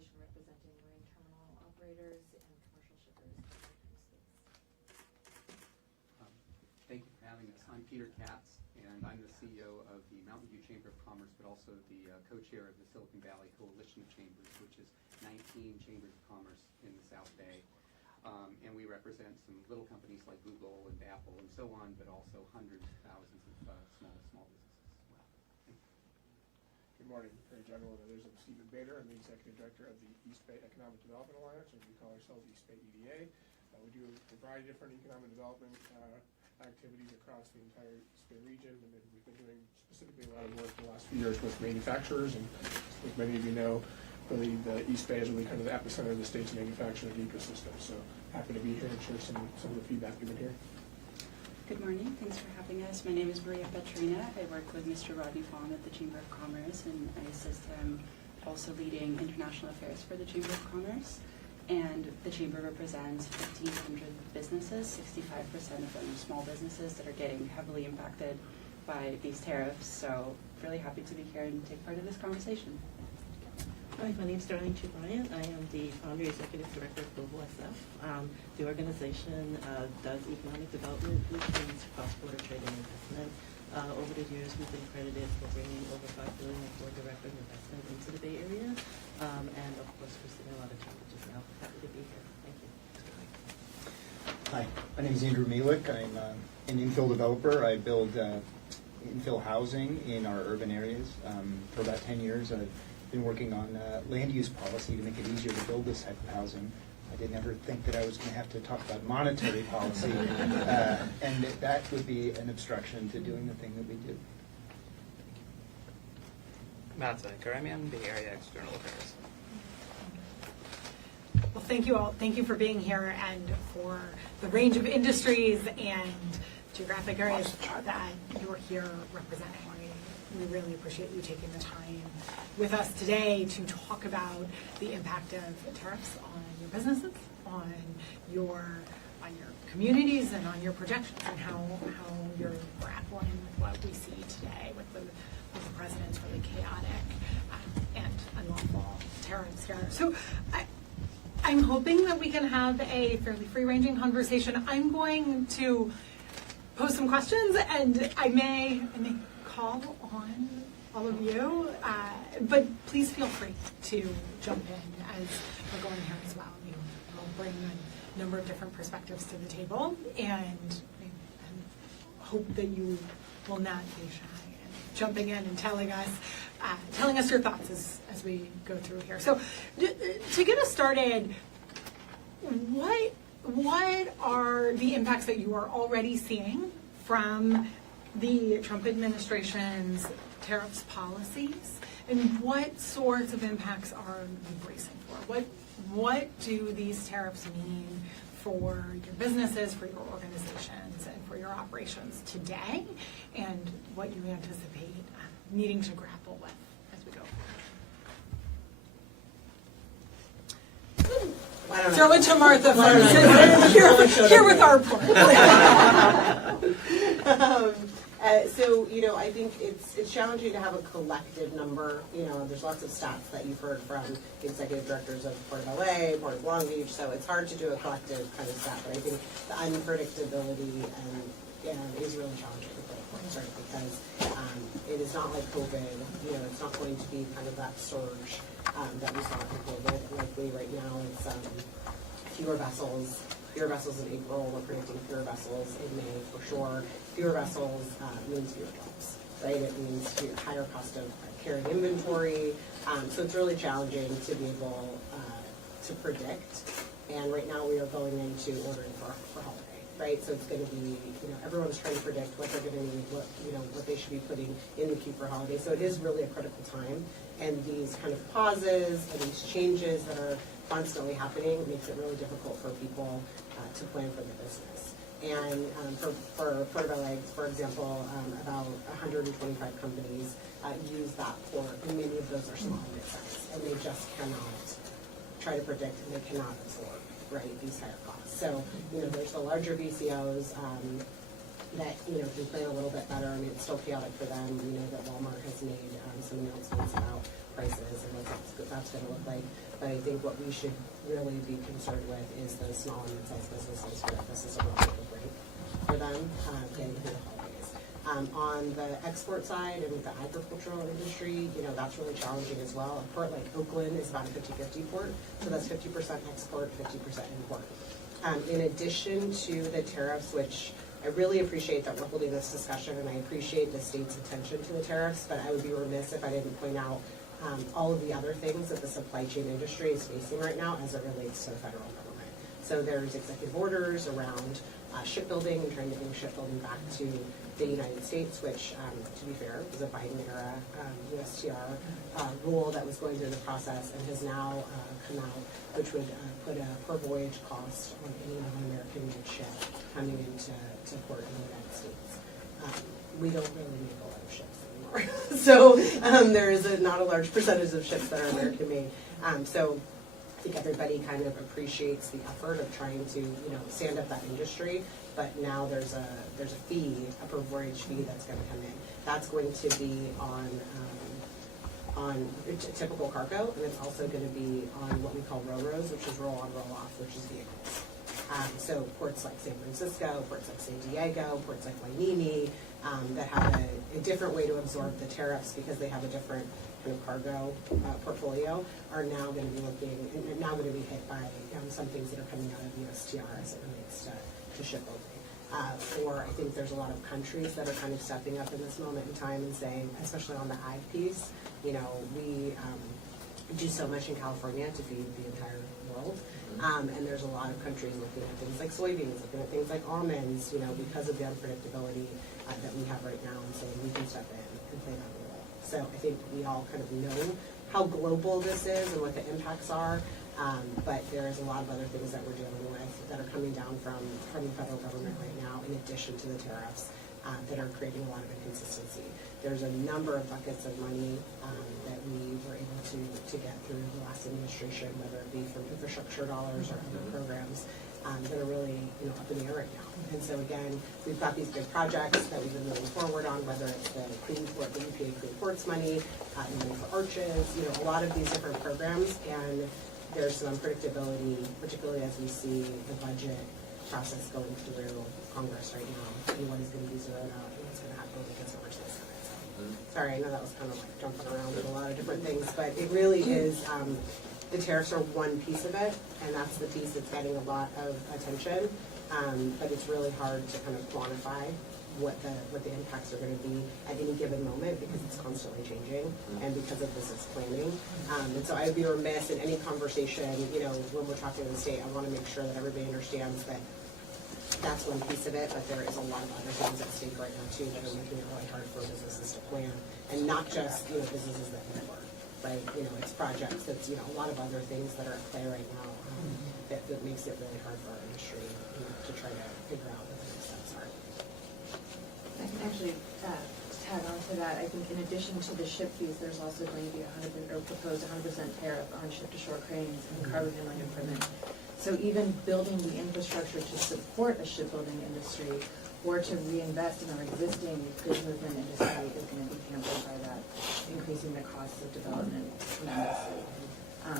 Association representing marine terminal operators and commercial shippers in the United States. Thank you for having us. I'm Peter Katz, and I'm the CEO of the Mountain View Chamber of Commerce, but also the co-chair of the Silicon Valley Coalition of Chambers, which is 19 chambers of commerce in the South Bay. And we represent some little companies like Google and Apple and so on, but also hundreds of thousands of small businesses as well. Thank you. Good morning, Attorney General. I'm Stephen Bader. I'm the Executive Director of the East Bay Economic Development Alliance, or we call ourselves East Bay EDA. We do a variety of different economic development activities across the entire East Bay region, and then we've been doing specifically a lot of work in the last few years with manufacturers, and as many of you know, really the East Bay is really kind of the epicenter of the state's manufacturing ecosystem. So happy to be here and share some of the feedback you've been hearing. Good morning. Thanks for having us. My name is Maria Petrina. I work with Mr. Rodney Fawn at the Chamber of Commerce, and I assist him also leading international affairs for the Chamber of Commerce. And the Chamber represents 1,500 businesses, 65% of them are small businesses that are getting heavily impacted by these tariffs. So really happy to be here and take part in this conversation. Hi, my name is Darlene Bryant. I am the founder and executive director of Global SF. The organization does economic development, which means cross-border trade and investment. Over the years, we've been credited for bringing over $5 billion for direct investment into the Bay Area. And of course, we're seeing a lot of challenges now. Happy to be here. Thank you. Hi, my name is Andrew Mielek. I'm an infill developer. I build infill housing in our urban areas. For about 10 years, I've been working on land use policy to make it easier to build this type of housing. I didn't ever think that I was going to have to talk about monetary policy, and that would be an obstruction to doing the thing that we do. Matt Karamian, Bay Area External Affairs. Well, thank you all. Thank you for being here and for the range of industries and geographic areas that you're here representing. We really appreciate you taking the time with us today to talk about the impact of tariffs on your businesses, on your communities, and on your projections, and how you're grappling with what we see today with the president's really chaotic and unlawful tariffs here. So I'm hoping that we can have a fairly free-ranging conversation. I'm going to pose some questions, and I may call on all of you, but please feel free to jump in as we're going here as well. We'll bring a number of different perspectives to the table, and hope that you will not be shy in jumping in and telling us your thoughts as we go through here. So to get us started, what are the impacts that you are already seeing from the Trump administration's tariffs policies, and what sorts of impacts are you bracing for? What do these tariffs mean for your businesses, for your organizations, and for your operations today, and what you anticipate needing to grapple with as we go? Throw it to Martha first. Here with our part. So, I think it's challenging to have a collective number. There's lots of stats that you've heard from the executive directors of Port of LA, Port of Long Beach, so it's hard to do a collective kind of stat, but I think the unpredictability is really challenging for the courts, right? Because it is not like COVID, it's not going to be kind of that surge that we saw in COVID. Likely right now it's fewer vessels in April. We're predicting fewer vessels in May for sure. Fewer vessels means fewer jobs, right? It means higher cost of carrying inventory. So it's really challenging to be able to predict. And right now we are going into ordering for holiday, right? So it's going to be, everyone's trying to predict what they're going to need, what they should be putting in the queue for holiday. So it is really a critical time. And these kind of pauses and these changes that are constantly happening makes it really difficult for people to plan for their business. And for Port of LA, for example, about 125 companies use that port, and many of those are small and mid-sized, and they just cannot try to predict, and they cannot absorb, right, these higher costs. So, there's the larger BCOs, that, can plan a little bit better. I mean, it's still chaotic for them. We know that Walmart has made some announcements about prices and what that's going to look like. But I think what we should really be concerned with is the small and mid-sized businesses where this is a real big break for them getting through the holidays. On the export side and with the agricultural industry, that's really challenging as well. A port like Oakland is about a 50-50 port, so that's 50% export, 50% import. In addition to the tariffs, which I really appreciate that we're holding this discussion, and I appreciate the state's attention to the tariffs, but I would be remiss if I didn't point out all of the other things that the supply chain industry is facing right now as it relates to the federal government. So there's executive orders around shipbuilding and trying to bring shipbuilding back to the United States, which, to be fair, was a Biden-era USTR rule that was going through the process and has now come out, which would put a per voyage cost on any non-American made ship coming into port in the United States. We don't really make a lot of ships anymore. So there is not a large percentage of ships that are American made. So I think everybody kind of appreciates the effort of trying to, stand up that industry. But now there's a fee, a per voyage fee that's going to come in. That's going to be on typical cargo, and it's also going to be on what we call ROROs, which is roll on, roll off, which is vehicles. So ports like San Francisco, ports like San Diego, ports like Wainini, that have a different way to absorb the tariffs because they have a different kind of cargo portfolio, are now going to be hit by some things that are coming out of USTR as it relates to shipbuilding. I think there's a lot of countries that are kind of stepping up in this moment in time and saying, especially on the ag piece, we do so much in California to feed the entire world. And there's a lot of countries looking at things like soybeans, looking at things like almonds, because of the unpredictability that we have right now, and saying we can step in and play that role. So I think we all kind of know how global this is and what the impacts are, but there is a lot of other things that we're dealing with that are coming down from the federal government right now, in addition to the tariffs, that are creating a lot of inconsistency. There's a number of buckets of money that we were able to get through the last administration, whether it be from infrastructure dollars or other programs that are really up in the air right now. And so again, we've got these big projects that we've been moving forward on, whether it's the Clean Port, the EPA Clean Ports money, money for arches, a lot of these different programs, and there's some unpredictability, particularly as we see the budget process going through Congress right now, and what is going to be zeroed out and what's going to happen when it gets over to the Senate. So, sorry, I know that was kind of like jumping around with a lot of different things, but it really is, the tariffs are one piece of it, and that's the piece that's getting a lot of attention, but it's really hard to kind of quantify what the impacts are going to be at any given moment because it's constantly changing and because of business planning. And so I'd be remiss in any conversation, when we're talking to the state, I want to make sure that everybody understands that that's one piece of it, but there is a lot of other things at stake right now too that are making it really hard for businesses to plan, and not just businesses that need work, right? It's projects, it's a lot of other things that are at play right now that makes it really hard for our industry to try to figure out what the next steps are. I can actually tag on to that. I think in addition to the ship fees, there's also going to be proposed 100% tariff on ship-to-shore cranes and cargo handling equipment. So even building the infrastructure to support a shipbuilding industry or to reinvest in our existing goods movement industry is going to be hampered by that, increasing the costs of development tremendously.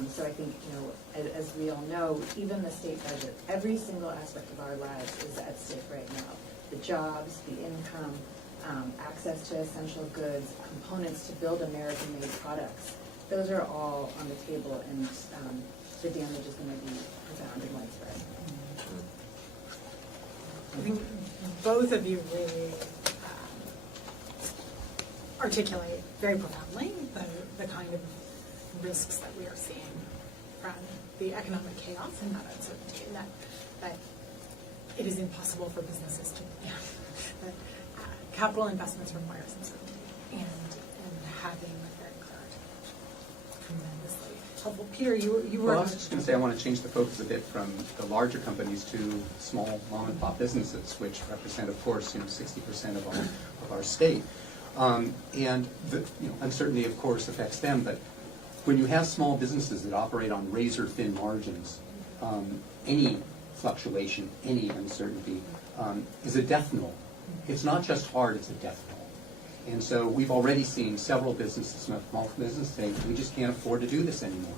So I think, as we all know, even the state budget, every single aspect of our lives is at stake right now. The jobs, the income, access to essential goods, components to build American-made products. Those are all on the table, and the damage is going to be profound and widespread. I think both of you really articulate very profoundly the kind of risks that we are seeing from the economic chaos and that uncertainty, and that it is impossible for businesses to, that capital investments require some certainty, and having that occurred tremendously helpful. Peter, you were. Well, I was just going to say I want to change the focus a bit from the larger companies to small mom and pop businesses, which represent, of course, 60% of our state. And the uncertainty, of course, affects them. But when you have small businesses that operate on razor-thin margins, any fluctuation, any uncertainty is a death knell It's not just hard, it's a death knell. And so we've already seen several businesses, small businesses, say, we just can't afford to do this anymore.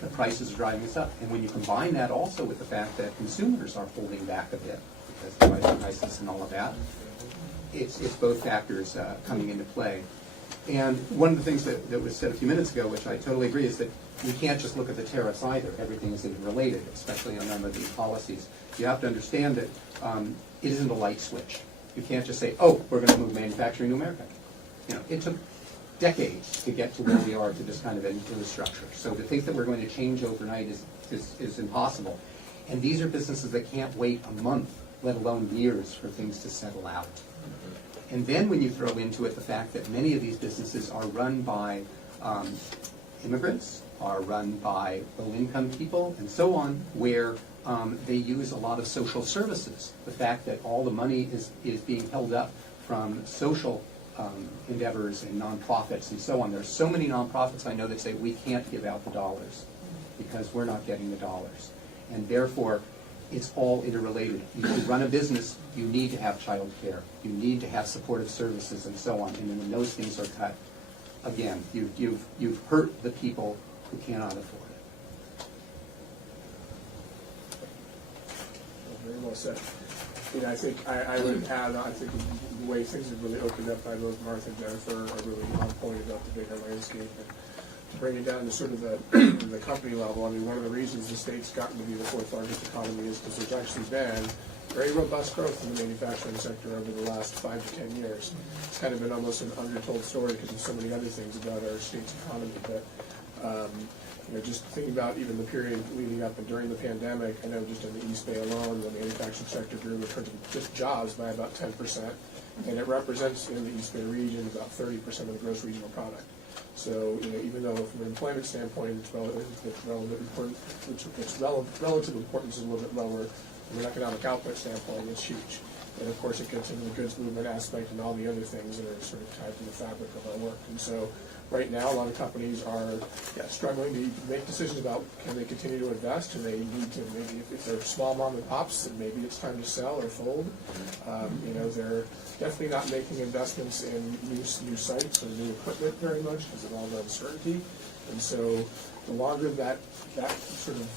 The prices are driving us up. And when you combine that also with the fact that consumers are holding back a bit because of prices and all of that, it's both factors coming into play. And one of the things that was said a few minutes ago, which I totally agree, is that we can't just look at the tariffs either. Everything is interrelated, especially on some of these policies. You have to understand that it isn't a light switch. You can't just say, oh, we're going to move manufacturing to America. You know, it took decades to get to where we are to this kind of infrastructure. So to think that we're going to change overnight is impossible. And these are businesses that can't wait a month, let alone years, for things to settle out. And then when you throw into it the fact that many of these businesses are run by immigrants, are run by low-income people, and so on, where they use a lot of social services. The fact that all the money is being held up from social endeavors and nonprofits and so on. There's so many nonprofits I know that say we can't give out the dollars because we're not getting the dollars. And therefore, it's all interrelated. You run a business, you need to have child care. You need to have supportive services and so on. And then when those things are cut, again, you've hurt the people who cannot afford it. Very well said. You know, I think I would add, I think the way things have really opened up by both Martha and Jennifer are really on point about the bigger landscape. And to bring it down to sort of the company level, I mean, one of the reasons the state's gotten to be the fourth largest economy is because there's actually been very robust growth in the manufacturing sector over the last 5 to 10 years. It's kind of been almost an undertold story because there's so many other things about our state's economy. But you know, just thinking about even the period leading up and during the pandemic, I know just in the East Bay alone, the manufacturing sector grew in terms of just jobs by about 10%, and it represents in the East Bay region about 30% of the gross regional product. So, you know, even though from an employment standpoint its relative importance is a little bit lower, from an economic output standpoint it's huge. And of course it gets into the goods movement aspect and all the other things that are sort of tied to the fabric of our work. And so right now a lot of companies are struggling to make decisions about can they continue to invest, and they need to, maybe if they're small mom and pops, then maybe it's time to sell or fold. You know, they're definitely not making investments in new sites or new equipment very much because of all the uncertainty. And so the longer that sort of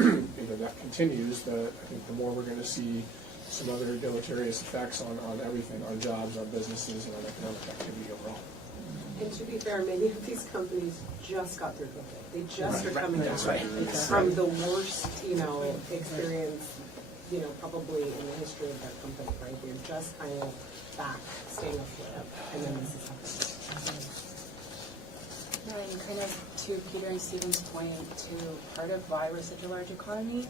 you know, that continues, I think the more we're going to see some other deleterious effects on everything, on jobs, on businesses, and on economic activity overall. And to be fair, many of these companies just got through COVID. They just are coming down That's from the worst, you know, experience, you know, probably in the history of their company, right? They're just kind of back, staying afloat, and then this is happening. Yeah, and kind of to Peter and Stephen's point, part of why we're such a large economy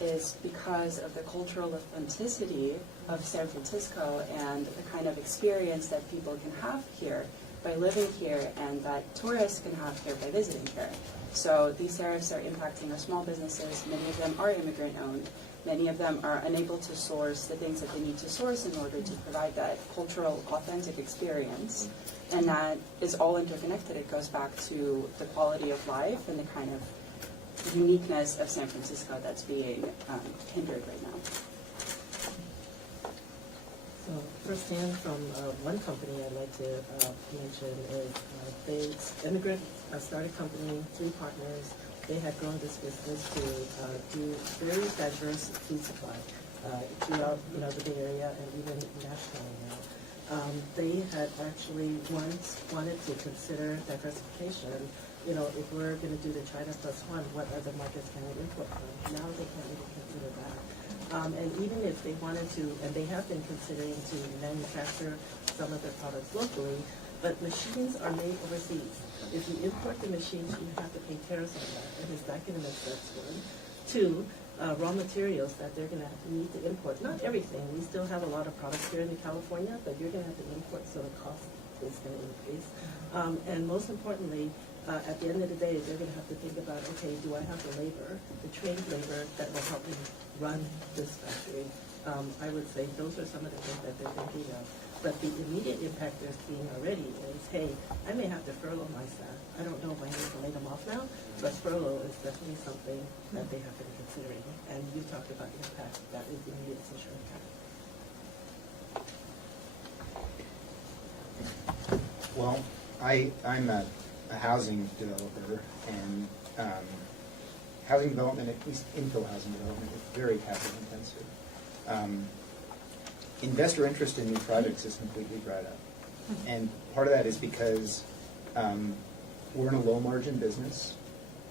is because of the cultural authenticity of San Francisco and the kind of experience that people can have here by living here and that tourists can have here by visiting here. So these tariffs are impacting our small businesses. Many of them are immigrant-owned. Many of them are unable to source the things that they need to source in order to provide that cultural, authentic experience. And that is all interconnected. It goes back to the quality of life and the kind of uniqueness of San Francisco that's being hindered right now. So firsthand from one company I'd like to mention is they started a company, 3 partners. They had grown this business to do very diverse food supply throughout, you know, the Bay Area and even nationally now. They had actually once wanted to consider diversification. You know, if we're going to do the China +1, what other markets can we import from? Now they can't even consider that. And even if they wanted to, and they have been considering to manufacture some of their products locally, but machines are made overseas. If you import the machines, you have to pay tariffs on that, and is that going to make sense? 1. 2, raw materials that they're going to need to import. Not everything. We still have a lot of products here in California, but you're going to have to import, so the cost is going to increase. And most importantly, at the end of the day, they're going to have to think about, okay, do I have the labor, the trained labor that will help me run this factory? I would say those are some of the things that they're thinking of. But the immediate impact they're seeing already is, hey, I may have to furlough my staff. I don't know if I need to lay them off now, but furlough is definitely something that they have to be considering. And you talked about impact. That is immediate social impact. Well, I'm a housing developer, and housing development, at least infill housing development, is very capital intensive. Investor interest in new projects is completely dried up. And part of that is because we're in a low margin business.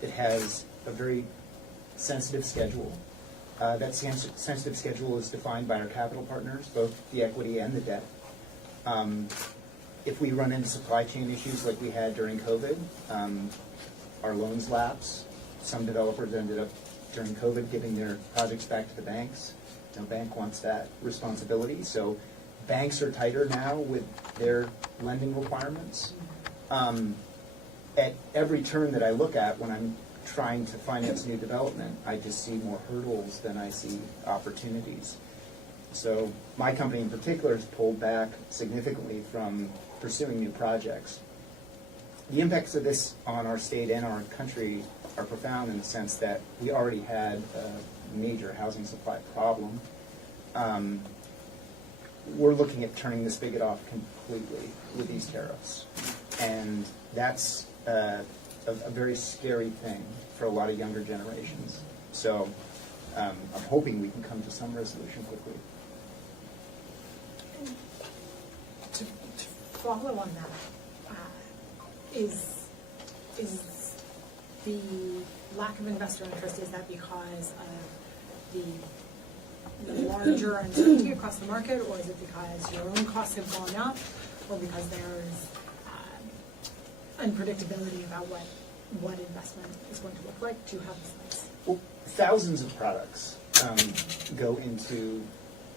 It has a very sensitive schedule. That sensitive schedule is defined by our capital partners, both the equity and the debt. If we run into supply chain issues like we had during COVID, our loans lapse. Some developers ended up, during COVID, giving their projects back to the banks. No bank wants that responsibility, so banks are tighter now with their lending requirements. At every turn that I look at when I'm trying to finance new development, I just see more hurdles than I see opportunities. So my company in particular has pulled back significantly from pursuing new projects. The impacts of this on our state and our country are profound in the sense that we already had a major housing supply problem. We're looking at turning the spigot off completely with these tariffs. And that's a very scary thing for a lot of younger generations. So I'm hoping we can come to some resolution quickly. To follow on that, is the lack of investor interest, is that because of the larger uncertainty across the market, or is it because your own costs have gone up, or because there's unpredictability about what investment is going to look like? Do you have a sense? Well, thousands of products go into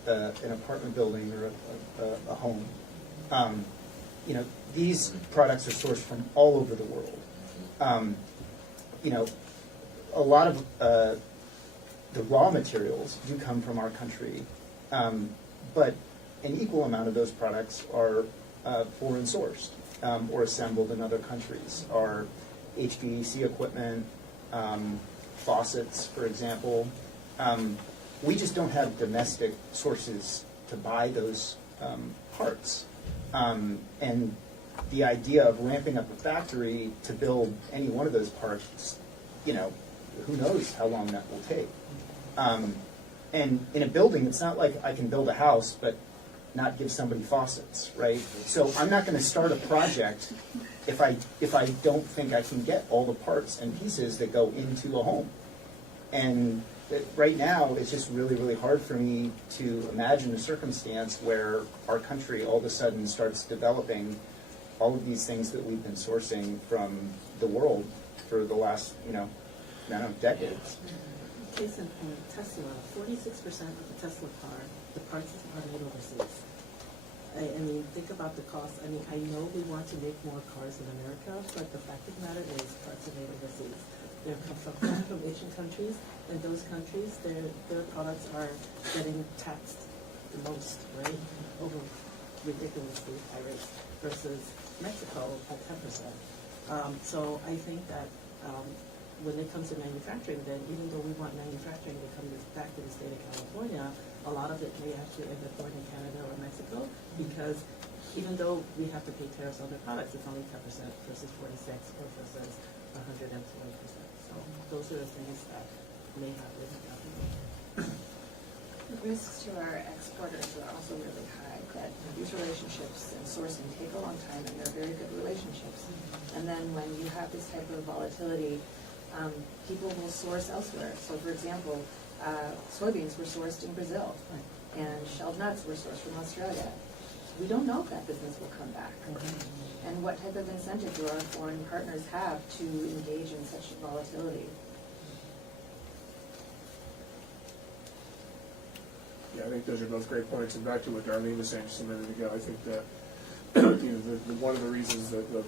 an apartment building or a home. These products are sourced from all over the world. A lot of the raw materials do come from our country, but an equal amount of those products are foreign sourced or assembled in other countries. Our HVAC equipment, faucets, for example. We just don't have domestic sources to buy those parts. And the idea of ramping up a factory to build any one of those parts, who knows how long that will take. And in a building, it's not like I can build a house but not give somebody faucets, right? So I'm not going to start a project if I don't think I can get all the parts and pieces that go into a home. And right now, it's just really, really hard for me to imagine a circumstance where our country all of a sudden starts developing all of these things that we've been sourcing from the world for the last, decades. Case in point, Tesla, 46% of the Tesla car, the parts are made overseas. I mean, think about the cost. I mean, I know we want to make more cars in America, but the fact of the matter is parts are made overseas. They come from Asian countries, and those countries, their products are getting taxed the most, right? Over ridiculously high rates versus Mexico at 10%. So I think that when it comes to manufacturing, then even though we want manufacturing to come back to the state of California, a lot of it may actually end up going in Canada or Mexico, because even though we have to pay tariffs on their products, it's only 10% versus 46 or versus 120%. So those are the things that may not really happen. The risks to our exporters are also really high, that these relationships and sourcing take a long time, and they're very good relationships. And then when you have this type of volatility, people will source elsewhere. So for example, soybeans were sourced in Brazil, and shelled nuts were sourced from Australia. We don't know if that business will come back. And what type of incentive do our foreign partners have to engage in such volatility? Yeah, I think those are both great points. And back to what Darlene was saying just a minute ago, I think that one of the reasons that the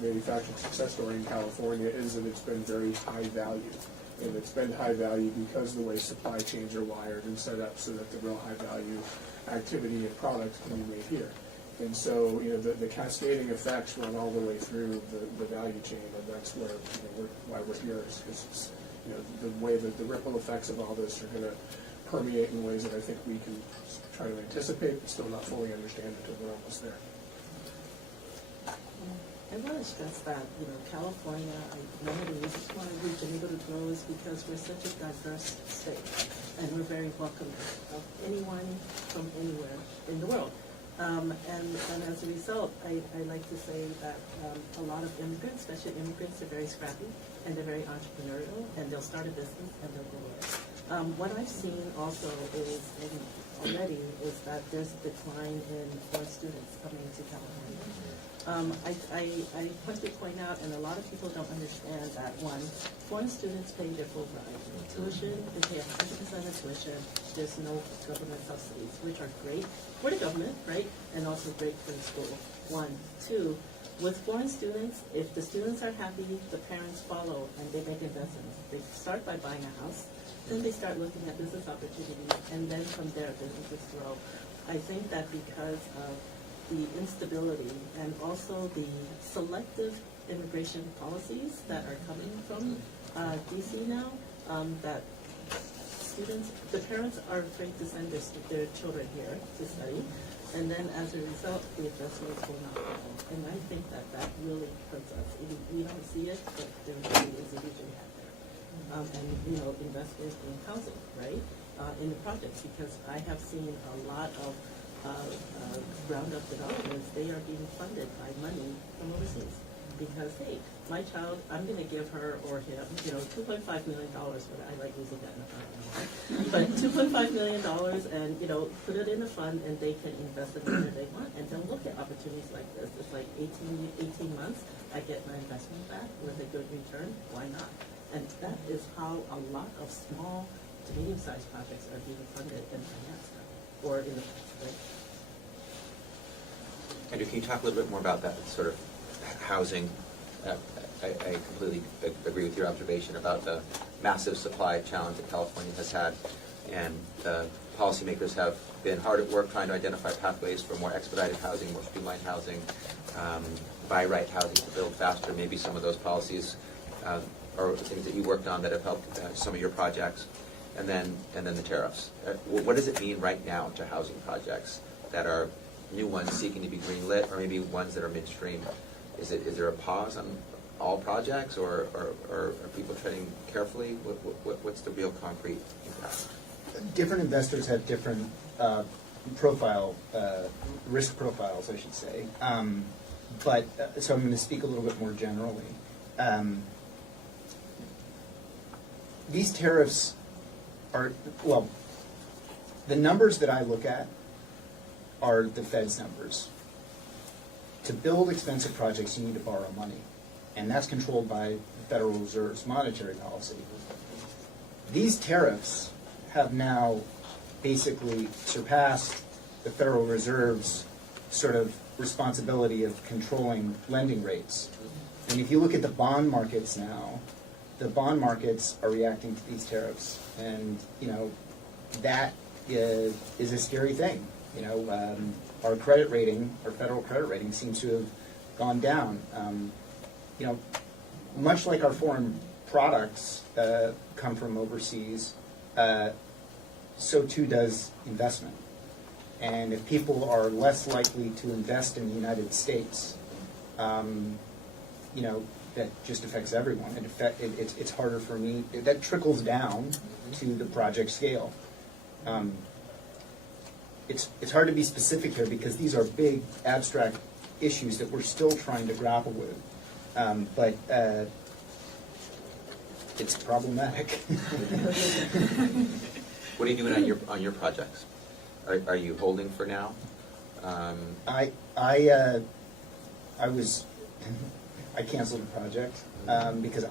manufacturing success story in California is that it's been very high value. And it's been high value because of the way supply chains are wired and set up so that the real high value activity and product can be made here. And so, the cascading effects run all the way through the value chain, and that's where, why we're here is because, the way that the ripple effects of all this are going to permeate in ways that I think we can try to anticipate, but still not fully understand until we're almost there. I want to stress that, California, one of the reasons why we've been able to grow is because we're such a diverse state, and we're very welcoming of anyone from anywhere in the world. And as a result, I like to say that a lot of immigrants, especially immigrants, are very scrappy, and they're very entrepreneurial, and they'll start a business and they'll go away. What I've seen also is, already, is that there's a decline in foreign students coming to California. I want to point out, and a lot of people don't understand that, one, foreign students pay their full ride. Tuition, they pay 100% of tuition. There's no government subsidies, which are great for the government, right? And also great for the school. One. Two, with foreign students, if the students are happy, the parents follow and they make investments. They start by buying a house, then they start looking at business opportunities, and then from there businesses grow. I think that because of the instability and also the selective immigration policies that are coming from DC now, that students, the parents are afraid to send their children here to study, and then as a result, the investments will not happen. And I think that really hurts us. We don't see it, but there really is a huge impact there. And investment in housing, right, in the projects, because I have seen a lot of ground-up developments. They are being funded by money from overseas, because hey, my child, I'm going to give her or him, $2.5 million. But I like using that in the fund, but $2.5 million, and put it in a fund, and they can invest it wherever they want, and then look at opportunities like this. It's like 18 months. I get my investment back with a good return. Why not? And that is how a lot of small to medium-sized projects are being funded and financed, or in the past, right? Andrew, can you talk a little bit more about that sort of housing? I completely agree with your observation about the massive supply challenge that California has had, and policymakers have been hard at work trying to identify pathways for more expedited housing, more streamlined housing, buy right housing to build faster. Maybe some of those policies are things that you worked on that have helped some of your projects, and then the tariffs. What does it mean right now to housing projects that are new ones seeking to be greenlit, or maybe ones that are midstream? Is there a pause on all projects, or are people treading carefully? What's the real concrete impact? Different investors have different risk profiles, I should say. So I'm going to speak a little bit more generally. These tariffs are, well, the numbers that I look at are the Fed's numbers. To build expensive projects, you need to borrow money, and that's controlled by the Federal Reserve's monetary policy. These tariffs have now basically surpassed the Federal Reserve's sort of responsibility of controlling lending rates. And if you look at the bond markets now, the bond markets are reacting to these tariffs, and that is a scary thing. Our credit rating, our federal credit rating, seems to have gone down. Much like our foreign products come from overseas, so too does investment. And if people are less likely to invest in the United States, that just affects everyone. It's harder for me. That trickles down to the project scale. It's hard to be specific here because these are big, abstract issues that we're still trying to grapple with. But it's problematic. What are you doing on your projects? Are you holding for now? I canceled the project because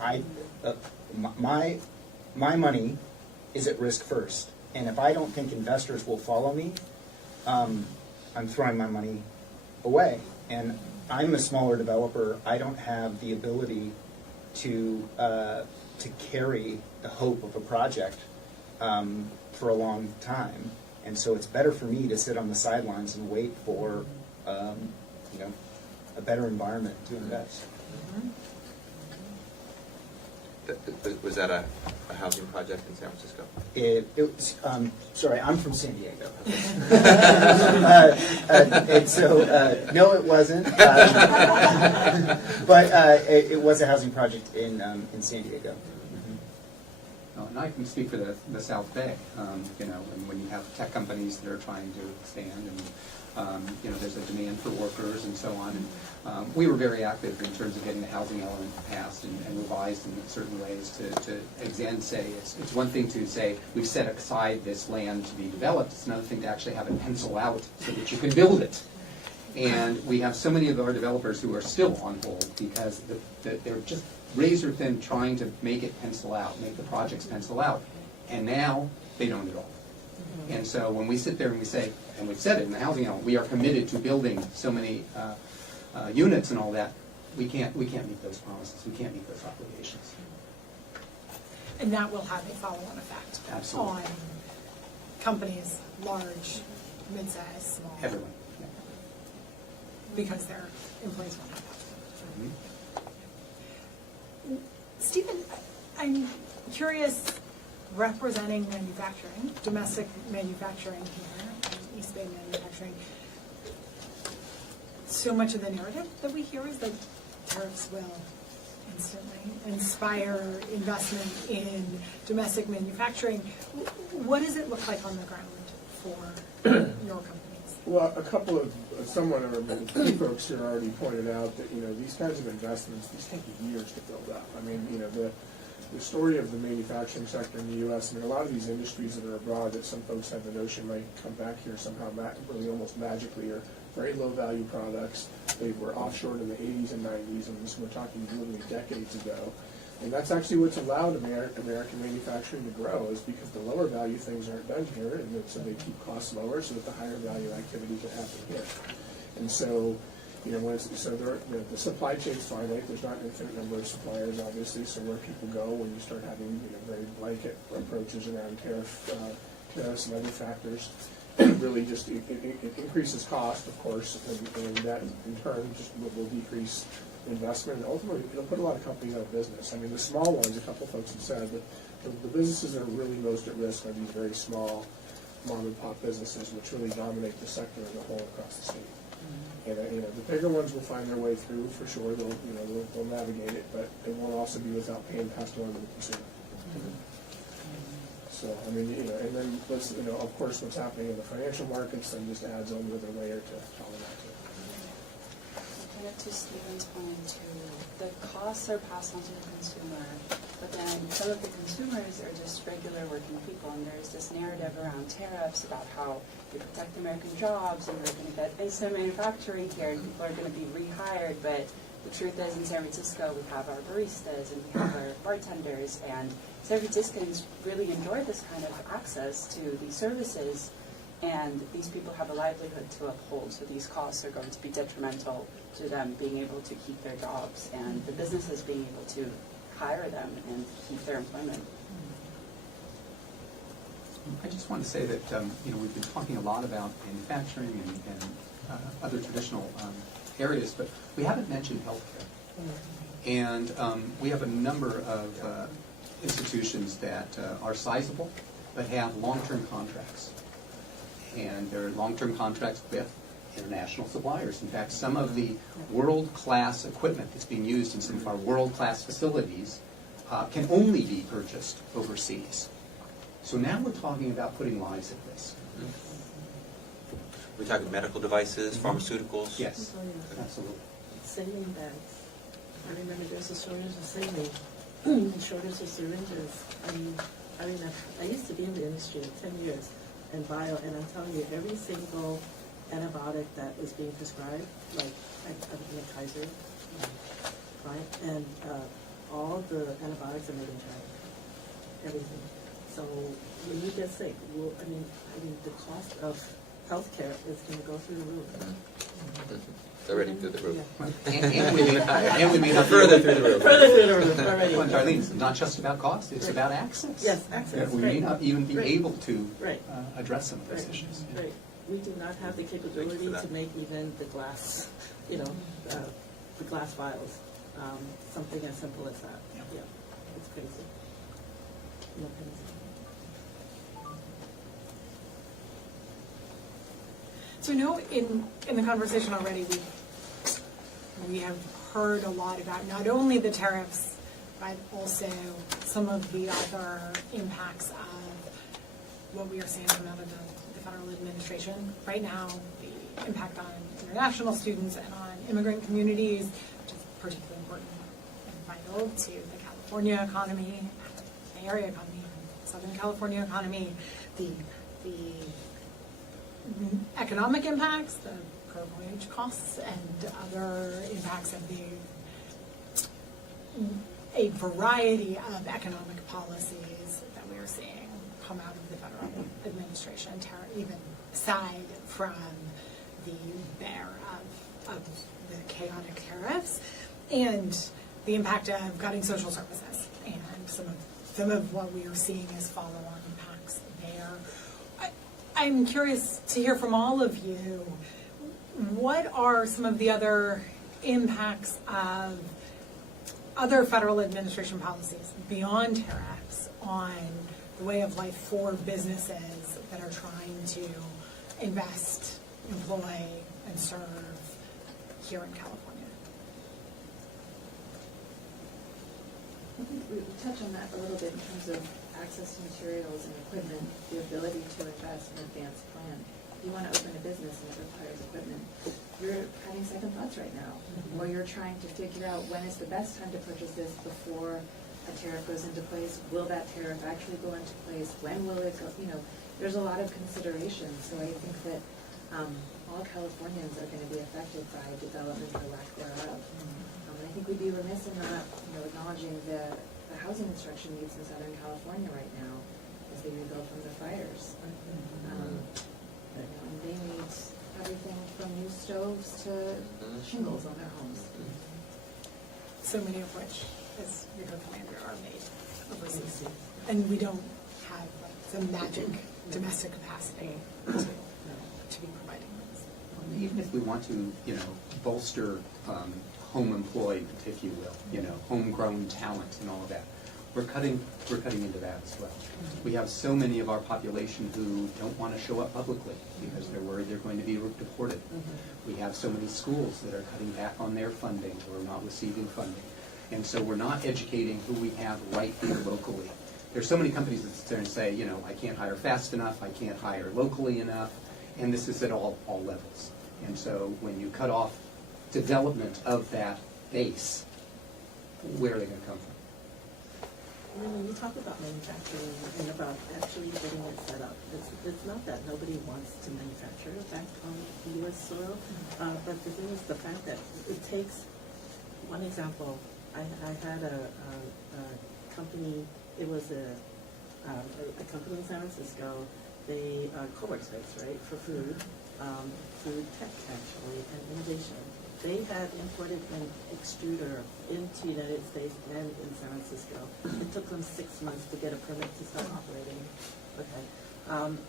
my money is at risk first, and if I don't think investors will follow me, I'm throwing my money away. And I'm a smaller developer. I don't have the ability to carry the hope of a project for a long time. And so it's better for me to sit on the sidelines and wait for a better environment to invest. Was that a housing project in San Francisco? It was, sorry, I'm from San Diego. And so, no, it wasn't. But it was a housing project in San Diego. And I can speak for the South Bay, you know, and when you have tech companies that are trying to expand and, you know, there's a demand for workers and so on. And we were very active in terms of getting the housing element passed and revised in certain ways to again say it's one thing to say we've set aside this land to be developed. It's another thing to actually have it pencil out so that you can build it. And we have so many of our developers who are still on hold because they're just razor thin trying to make it pencil out, make the projects pencil out, and now they don't at all. And so when we sit there and we say, and we've said it in the housing element, we are committed to building so many units and all that, we can't meet those promises, we can't meet those obligations. And that will have a follow-on effect. Absolutely. On companies, large, mid-size, small. Everyone. Yeah. Because their employees won't have that. Mhm. Stephen, I'm curious, representing manufacturing, domestic manufacturing here, East Bay manufacturing, so much of the narrative that we hear is that tariffs will instantly inspire investment in domestic manufacturing. What does it look like on the ground for your companies? Well, a couple of, someone or many folks here already pointed out that, you know, these kinds of investments, these take years to build up. I mean, you know, the story of the manufacturing sector in the U.S., I mean, a lot of these industries that are abroad that some folks have the notion might come back here somehow, really almost magically, are very low-value products. They were offshored in the 80s and 90s, and this, we're talking literally decades ago. And that's actually what's allowed American manufacturing to grow, is because the lower value things aren't done here, and so they keep costs lower so that the higher value activity can happen here. And so, you know, the supply chain's finite. There's not an infinite number of suppliers, obviously. So where people go when you start having, you know, very blanket approaches around tariffs and other factors, really just it increases cost, of course, and that in turn just will decrease investment, and ultimately it'll put a lot of companies out of business. I mean, the small ones, a couple folks have said, that the businesses that are really most at risk are these very small mom and pop businesses, which really dominate the sector as a whole across the state. And you know, the bigger ones will find their way through for sure. They'll navigate it, but it won't also be without pain passed on to the consumer. So I mean, you know, and then of course, what's happening in the financial markets then just adds on another layer to all of that. Kind of to Stephen's point too, the costs are passed on to the consumer, but then some of the consumers are just regular working people, and there's this narrative around tariffs about how they protect American jobs and we're going to get instant manufacturing here and people are going to be rehired, but the truth is in San Francisco we have our baristas and we have our bartenders, and San Franciscans really enjoy this kind of access to these services, and these people have a livelihood to uphold, so these costs are going to be detrimental to them being able to keep their jobs and the businesses being able to hire them and keep their employment. I just want to say that you know, we've been talking a lot about manufacturing and other traditional areas, but we haven't mentioned healthcare. And we have a number of institutions that are sizable but have long-term contracts. And they're long-term contracts with international suppliers. In fact, some of the world-class equipment that's being used in some of our world-class facilities can only be purchased overseas. So now we're talking about putting lives at risk. We're talking medical devices, pharmaceuticals? Yes, absolutely. Saline bags. I remember there's a shortage of saline, and shortage of syringes. I used to be in the industry 10 years in bio, and I'm telling you, every single antibiotic that is being prescribed, like Kaiser, right? And all the antibiotics are made in China. Everything. So when you get sick, the cost of healthcare is going to go through the roof. It's already through the roof. And we may not Further through the roof. Further through the roof already. Well, Darlene, it's not just about cost, it's about access. Yes, access. We may not even be able to Right. address some of those issues. Right. We do not have the capability to make even the glass, the glass vials, something as simple as that. Yeah. Yeah. It's crazy. No pennies. So I know in the conversation already, we have heard a lot about not only the tariffs, but also some of the other impacts of what we are seeing come out of the federal administration. Right now, the impact on international students and on immigrant communities, which is particularly important and vital to the California economy, Bay Area economy, Southern California economy, the economic impacts, the per wage costs, and other impacts of a variety of economic policies that we are seeing come out of the federal administration, even aside from the bear of the chaotic tariffs, and the impact of gutting social services, and some of what we are seeing as follow-on impacts there. I'm curious to hear from all of you, what are some of the other impacts of other federal administration policies beyond tariffs on the way of life for businesses that are trying to invest, employ, and serve here in California? I think we touched on that a little bit in terms of access to materials and equipment, the ability to invest in advanced plan. If you want to open a business and it requires equipment, you're having second thoughts right now. Or you're trying to figure out when is the best time to purchase this before a tariff goes into place. Will that tariff actually go into place? When will it go? You know, there's a lot of considerations. So I think that all Californians are going to be affected by development or lack thereof. I think we'd be remiss in not, acknowledging the housing construction needs in Southern California right now as they rebuild from the fires. And they need everything from new stoves to shingles on their homes. So many of which, as we heard from Andrew, are made overseas. And we don't have the magic domestic capacity to be providing those. Even if we want to, bolster home employed, if you will, homegrown talent and all of that, we're cutting into that as well. We have so many of our population who don't want to show up publicly because they're worried they're going to be deported. We have so many schools that are cutting back on their funding or not receiving funding. And so we're not educating who we have right here locally. There's so many companies that sit there and say, I can't hire fast enough, I can't hire locally enough, and this is at all levels. And so when you cut off development of that base, where are they going to come from? When you talk about manufacturing and about actually getting it set up, it's not that nobody wants to manufacture back on U.S. soil, but the thing is the fact that it takes, one example, I had a company, it was a company in San Francisco, they co-work space, right, for food tech actually, and innovation. They had imported an extruder into the United States and in San Francisco. It took them 6 months to get a permit to start operating. Okay.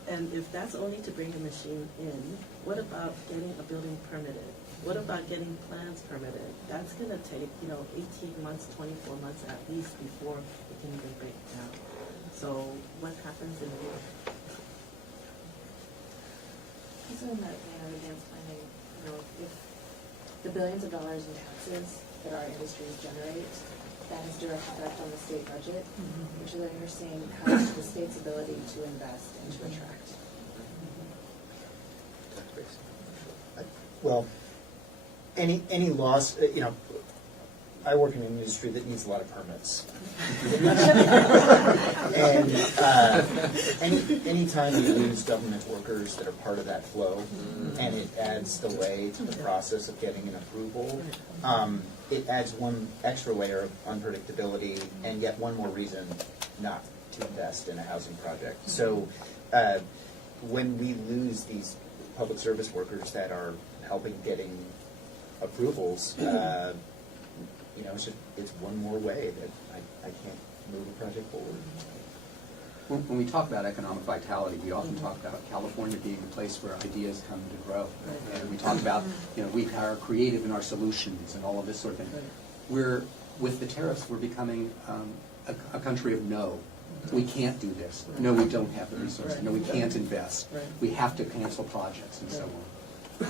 And if that's only to bring a machine in, what about getting a building permitted? What about getting plans permitted? That's going to take, 18 months, 24 months at least before it can even break down. So what happens in here? Also in that vein of advanced planning, if the billions of dollars in taxes that our industries generate, that has direct effect on the state budget, which then you're seeing cuts to the state's ability to invest and to attract. Well, any loss, I work in an industry that needs a lot of permits. And any time you lose government workers that are part of that flow, and it adds delay to the process of getting an approval, it adds one extra layer of unpredictability and yet one more reason not to invest in a housing project. So when we lose these public service workers that are helping getting approvals, it's one more way that I can't move a project forward. When we talk about economic vitality, we often talk about California being a place where ideas come to grow. And we talk about, we are creative in our solutions and all of this sort of thing. With the tariffs, we're becoming a country of no. We can't do this. No, we don't have the resources. No, we can't invest. Right. We have to cancel projects and so on.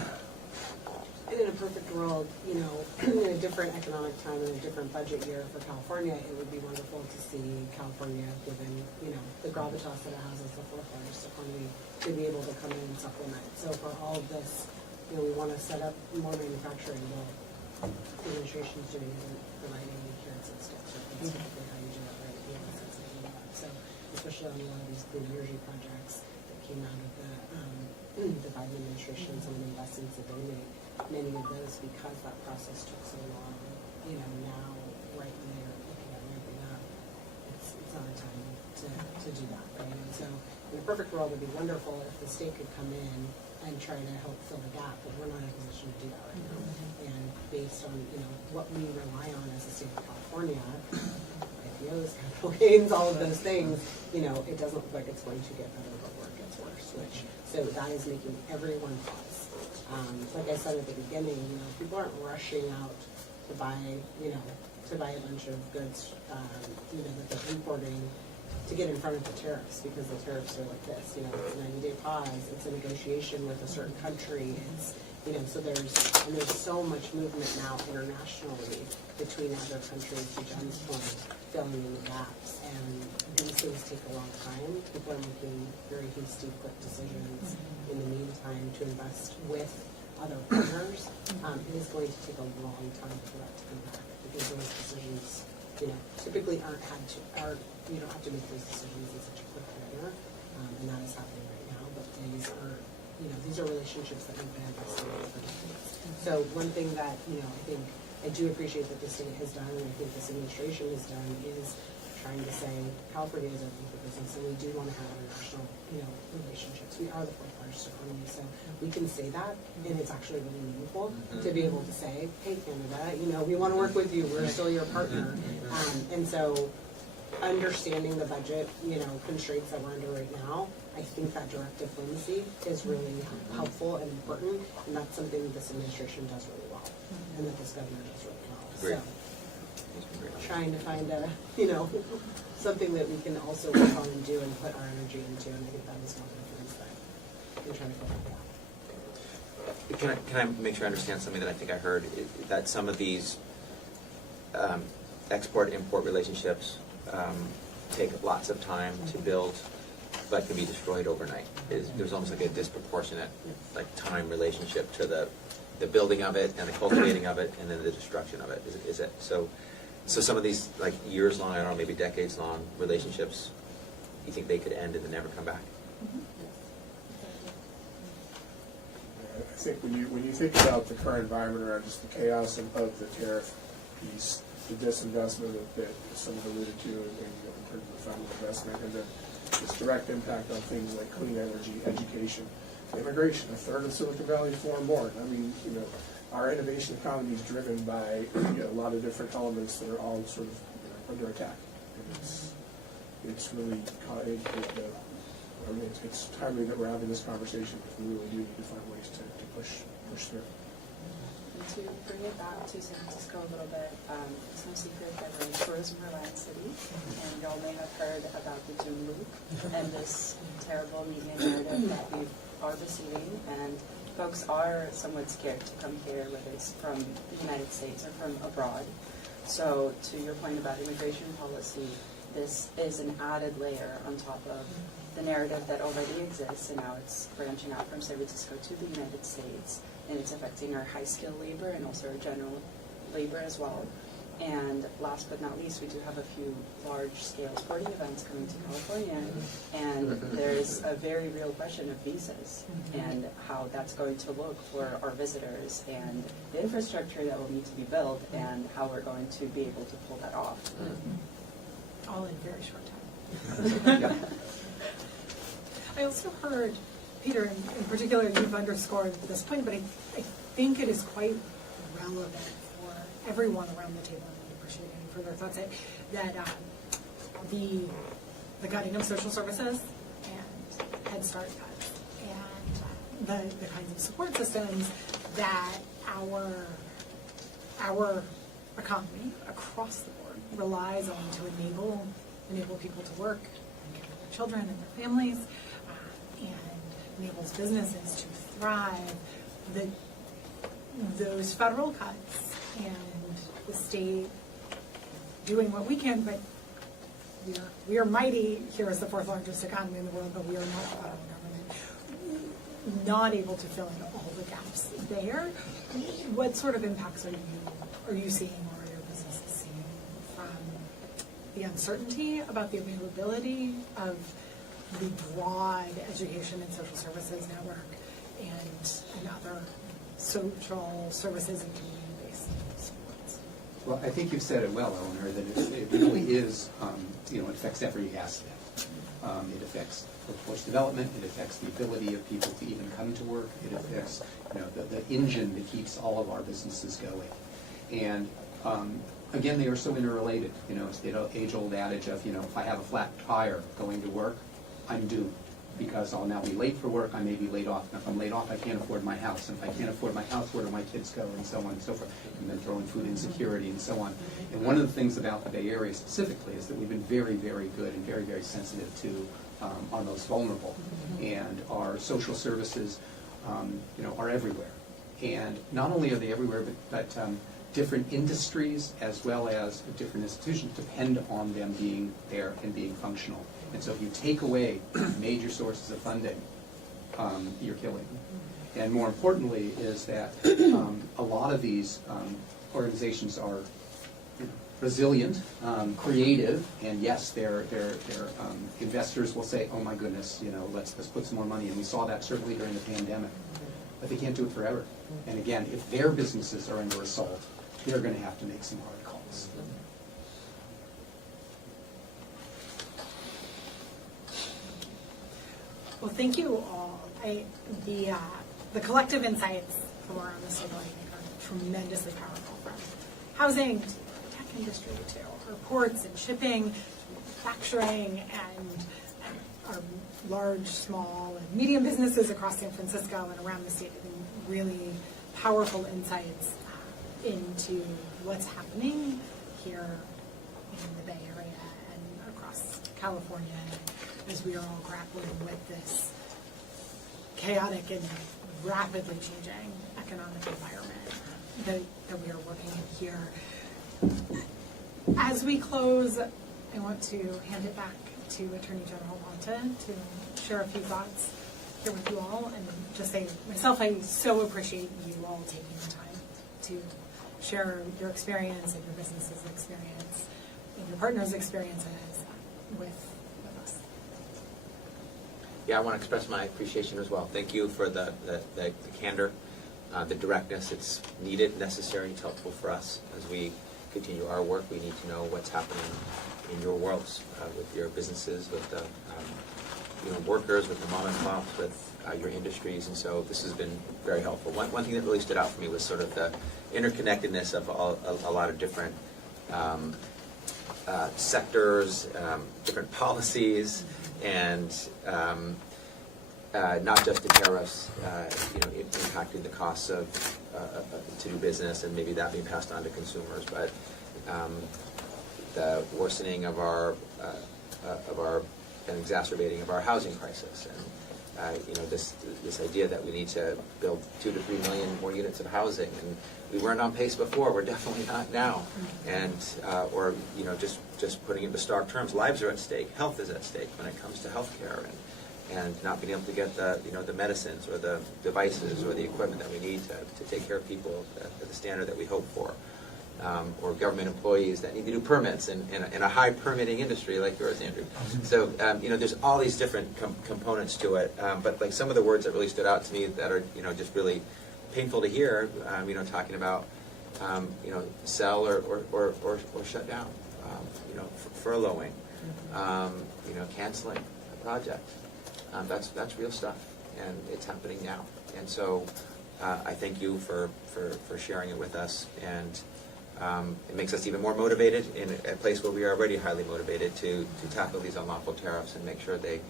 And in a perfect world, you know, in a different economic time and a different budget year for California, it would be wonderful to see California, given, you know, the gravitas that it has as the fourth largest economy, to be able to come in and supplement. So for all of this, you know, we want to set up more manufacturing. Well, the administration is doing isn't providing any carrots and sticks, or that's typically how you do it, right? You know, that's what you do. So especially on a lot of these clean energy projects that came out of the Biden administration, some of the investments that they made, many of those, because that process took so long, you know, now, right when they're looking at ramping up, it's not a time to do that, right? And so, in a perfect world, it'd be wonderful if the state could come in and try to help fill the gap, but we're not in a position to do that right now. And based on, you know, what we rely on as a state of California, IPOs, capital gains, all of those things, you know, it doesn't look like it's going to get better, but it gets worse, so that is making everyone pause. Like I said at the beginning, you know, people aren't rushing out to buy, you know, to buy a bunch of goods, you know, that they're importing to get in front of the tariffs, because the tariffs are like this, you know, it's a 90-day pause, it's a negotiation with a certain country, it's, you know, so there's so much movement now internationally between other countries, to Jen's point, filling in the gaps, and these things take a long time. People are making very hasty, quick decisions in the meantime to invest with other partners. It is going to take a long time for that to come back, because those decisions, you know, typically you don't have to make those decisions in such a quick manner, and that is happening right now. But these are relationships that we've been investing in for decades. So one thing that, you know, I think I do appreciate that the state has done, and I think this administration has done, is trying to say California is open for business, and we do want to have international, you know, relationships. We are the fourth largest economy, so we can say that, and it's actually really meaningful to be able to say, hey, Canada, you know, we want to work with you. We're still your partner, and so understanding the budget, you know, constraints that we're under right now, I think that direct diplomacy is really helpful and important, and that's something this administration does really well, and that this governor does really well. Great. So, trying to find a, you know, something that we can also work on and do and put our energy into, and I think that is one of the things that we're trying to figure out. Can I make sure I understand something that I think I heard, that some of these export-import relationships take lots of time to build, but can be destroyed overnight? There's almost like a disproportionate, like, time relationship to the building of it and the cultivating of it, and then the destruction of it. Is it so some of these, like, years long, I don't know, maybe decades long relationships, you think they could end and then never come back? I think when you think about the current environment around just the chaos of the tariff piece, the disinvestment that someone alluded to in terms of the federal investment, and then its direct impact on things like clean energy, education, immigration. A third of Silicon Valley is foreign born. I mean, you know, our innovation economy is driven by, you know, a lot of different elements that are all sort of, you know, under attack. And it's really, it's timely that we're having this conversation, because we really do need to find ways to push through. And to bring it back to San Francisco a little bit, it's no secret that we're a tourism-reliant city, and y'all may have heard about the doom loop and this terrible media narrative that we are receiving, and folks are somewhat scared to come here, whether it's from the United States or from abroad. So to your point about immigration policy, this is an added layer on top of the narrative that already exists, and now it's branching out from San Francisco to the United States, and it's affecting our high-skilled labor and also our general labor as well. And last but not least, we do have a few large-scale sporting events coming to California, and there's a very real question of visas and how that's going to look for our visitors, and the infrastructure that will need to be built, and how we're going to be able to pull that off. All in a very short time. I also heard, Peter, in particular, you've underscored this point, but I think it is quite relevant for everyone around the table, and I appreciate any further thoughts, that the cutting of social services and Head Start cuts and the kinds of support systems that our economy across the board relies on to enable people to work and care for their children and their families, and enables businesses to thrive, those federal cuts and the state doing what we can, but we are mighty here as the fourth largest economy in the world, but we are not a federal government, not able to fill in all the gaps there. What sort of impacts are you seeing, or are your businesses seeing from the uncertainty about the availability of the broad education and social services network and other social services and community-based supports? Well, I think you've said it well, Eleanor, that it really is, it affects every aspect. It affects workforce development, it affects the ability of people to even come to work, it affects, the engine that keeps all of our businesses going. And again, they are so interrelated. It's the age-old adage of, if I have a flat tire going to work, I'm doomed, because I'll now be late for work, I may be laid off, and if I'm laid off, I can't afford my house, and if I can't afford my house, where do my kids go, and so on and so forth, and then throw in food insecurity and so on. And one of the things about the Bay Area specifically is that we've been very, very good and very, very sensitive to our most vulnerable, and our social services, are everywhere. And not only are they everywhere, but different industries as well as different institutions depend on them being there and being functional. And so if you take away major sources of funding, you're killing them. And more importantly is that a lot of these organizations are resilient, creative, and yes, their investors will say, oh my goodness, let's put some more money in. We saw that certainly during the pandemic. But they can't do it forever. And again, if their businesses are under assault, they're going to have to make some hard calls. Well, thank you all. The collective insights from around this table, I think, are tremendously powerful, from housing to the tech industry to our ports and shipping, manufacturing, and our large, small, and medium businesses across San Francisco and around the state. I think really powerful insights into what's happening here in the Bay Area and across California as we are all grappling with this chaotic and rapidly changing economic environment that we are working in here. As we close, I want to hand it back to Attorney General Bonta to share a few thoughts here with you all, and just say myself, I so appreciate you all taking the time to share your experience and your business's experience and your partner's experiences with us. Yeah, I want to express my appreciation as well. Thank you for the candor, the directness. It's needed, necessary, it's helpful for us as we continue our work. We need to know what's happening in your worlds, with your businesses, with the workers, with the mom and pops, with your industries, and so this has been very helpful. One thing that really stood out for me was sort of the interconnectedness of a lot of different sectors, different policies, and not just the tariffs, impacting the costs of to do business, and maybe that being passed on to consumers, but the worsening of our and exacerbating of our housing crisis, and this idea that we need to build 2 to 3 million more units of housing, and we weren't on pace before. We're definitely not now, and or just putting it into stark terms, lives are at stake, health is at stake when it comes to healthcare, and not being able to get the medicines or the devices or the equipment that we need to take care of people at the standard that we hope for. Or government employees that need to do permits in a high permitting industry like yours, Andrew. So, there's all these different components to it. But like some of the words that really stood out to me that are, just really painful to hear, talking about, sell or shut down, furloughing, canceling a project. That's real stuff, and it's happening now. And so, I thank you for sharing it with us, and it makes us even more motivated in a place where we are already highly motivated to tackle these unlawful tariffs and make sure the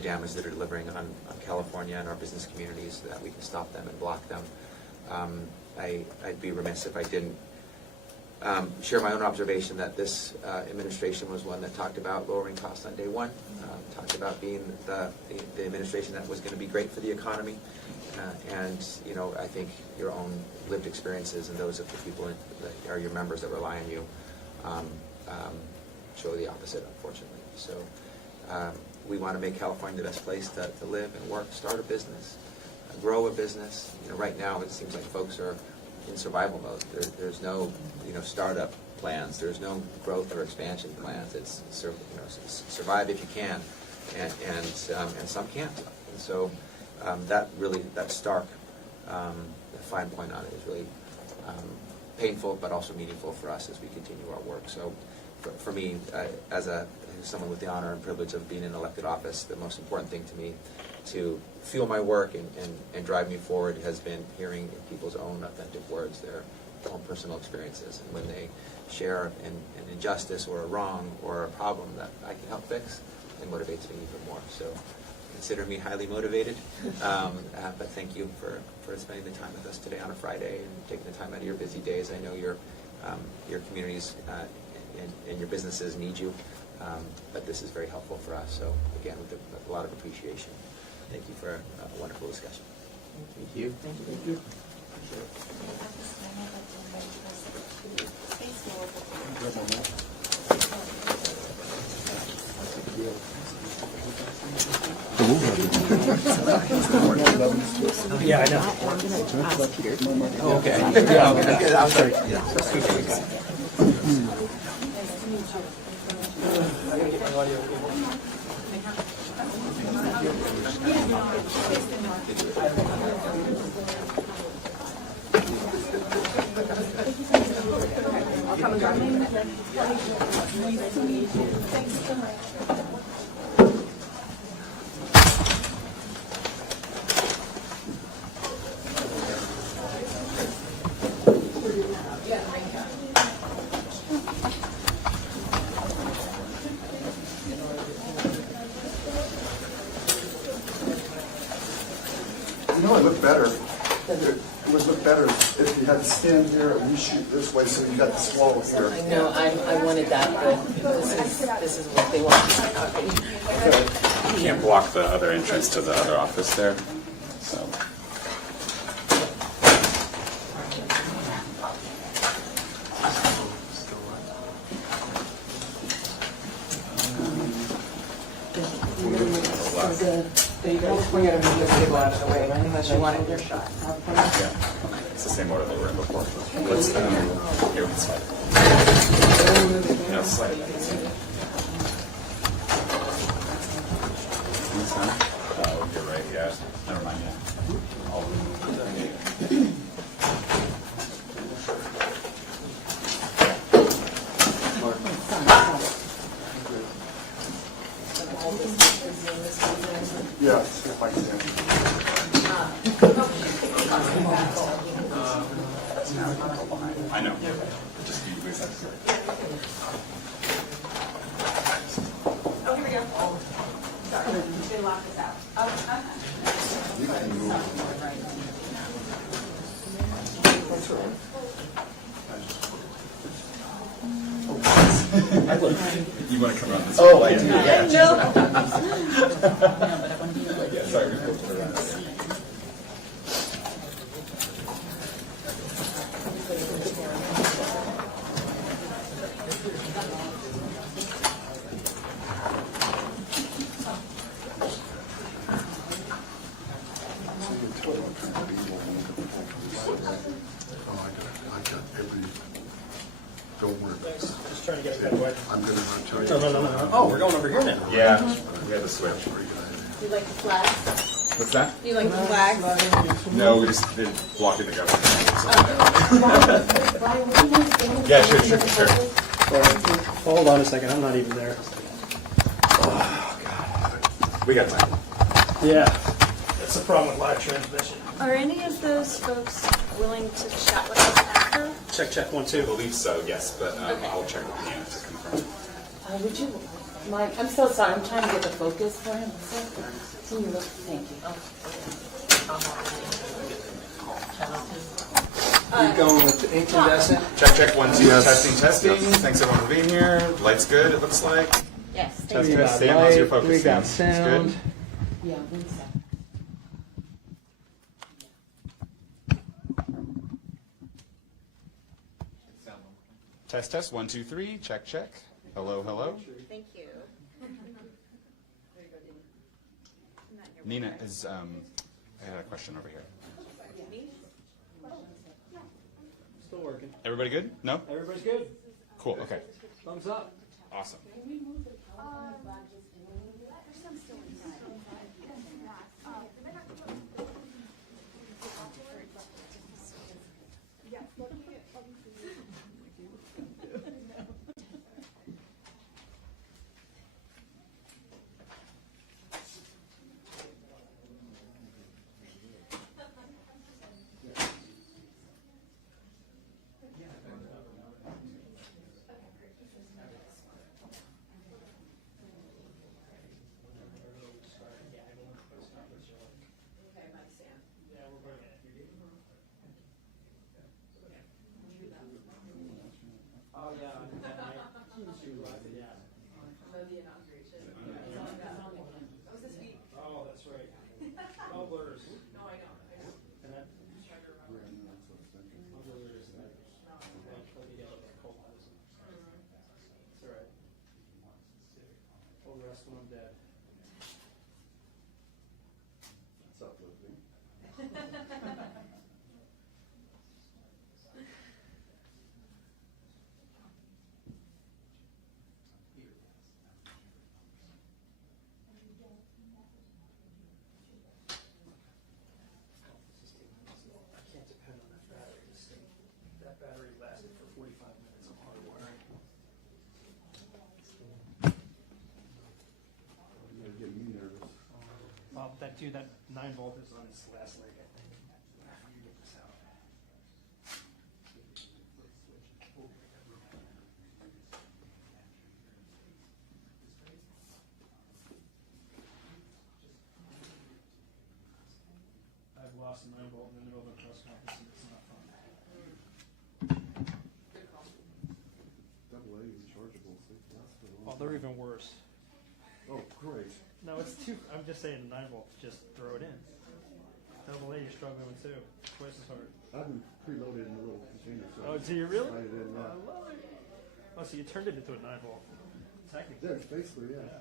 damage that are delivering on California and our business communities, that we can stop them and block them. I'd be remiss if I didn't share my own observation that this administration was one that talked about lowering costs on day one, talked about being the administration that was going to be great for the economy. And, you know, I think your own lived experiences and those of the people that are your members that rely on you show the opposite, unfortunately. So we want to make California the best place to live and work, start a business, grow a business. You know, right now it seems like folks are in survival mode. There's no, you know, startup plans. There's no growth or expansion plans. It's survive if you can, and some can't. And so that stark fine point on it is really painful, but also meaningful for us as we continue our work. So for me, as someone with the honor and privilege of being in elected office, the most important thing to me to fuel my work and drive me forward has been hearing people's own authentic words, their own personal experiences. And when they share an injustice or a wrong or a problem that I can help fix, it motivates me even more. So consider me highly motivated. But thank you for spending the time with us today on a Friday and taking the time out of your busy days. I know your communities and your businesses need you, but this is very helpful for us. So again, with a lot of appreciation. Thank you for a wonderful discussion. Thank you. Thank you. Thank you. Yeah, I know. Oh, okay. Yeah, okay. I'm sorry. You know, it looked better. It would look better if you had to stand here and we shoot this way, so you got the swallow here. I know, I wanted that, but this is what they want. You can't block the other entrance to the other office there, so. We're going to move this table out of the way, unless you wanted your shot. Yeah, it's the same order they were in before. Let's here we slide. No, slide. You're right, yeah. Never mind, yeah. All of them. Yeah, if I can. I know. Just you guys have to. Oh, here we go. Sorry, they locked us out. You can move. You want to come around this way? Oh, I do, yeah. Yeah, sorry, we both put it around. Don't worry. Just trying to get it that way. I'm going to tell you. No. Oh, we're going over here now. Yeah, we had to switch. You like the flag? What's that? You like the flag? No, we just did blocking the government. Yeah, sure. Hold on a second, I'm not even there. We got time. Yeah, that's the problem with live transmission. Are any of those folks willing to chat with us after? Check, 1, 2. I believe so, yes, but I'll check with Deanna to confirm. Would you mind, I'm so sorry, I'm trying to get the focus for him. Can you look, thank you. Keep going with incandescent. Check, check, 1, 2, testing, testing. Thanks everyone for being here. Light's good, it looks like. Yes, Test, thank you. test, Sam, how's your focus? We got Sam? It's sound. good? Yeah, 1 second. Test, test, 1, 2, 3, check, check. Hello, hello. Thank you. Nina is, I had a question over here. Still working. Everybody good? No? Everybody's good? Cool, okay. Thumbs up. Awesome. Oh, yeah. Oh, that's right. No blurs. No, I know. And that. No blurs. It's all right. All the rest of them dead. That's uplifting. That battery lasted for 45 minutes of hard wiring. Well, that 9 volt is on its last leg, I think. After you get this out. I've lost a 9 volt in the middle of a press conference, and it's not fun. AA rechargeable, so that's the one. Well, they're even worse. Oh, great. No, it's too. I'm just saying 9 volt. Just throw it in. AA, you're struggling with too. Twice as hard. I've been preloaded in a little container, so. Oh, do you really? Slide it in, Oh, yeah. I love it. Oh, so you turned it into a 9 volt. Technically. Yeah, basically, yeah.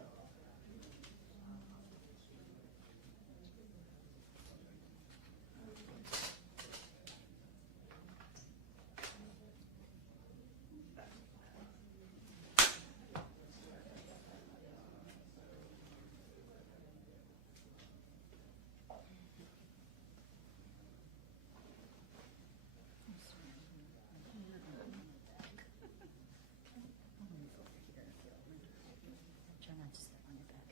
Try not to step on your back.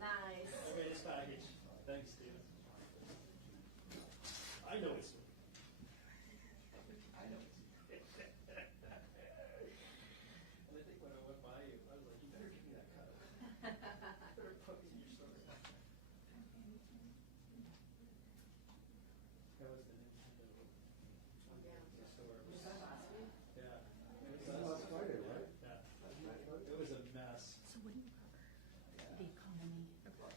Nice. Okay, this package. Thanks, Steve. I know it's. I know it's. And I think when I went by you, I was like, you better give me that cut. Better put me in your story. That was the Nintendo store. Yeah. It was Last Friday, right? Yeah. It was a mess. So what do you cover? The economy. So broad.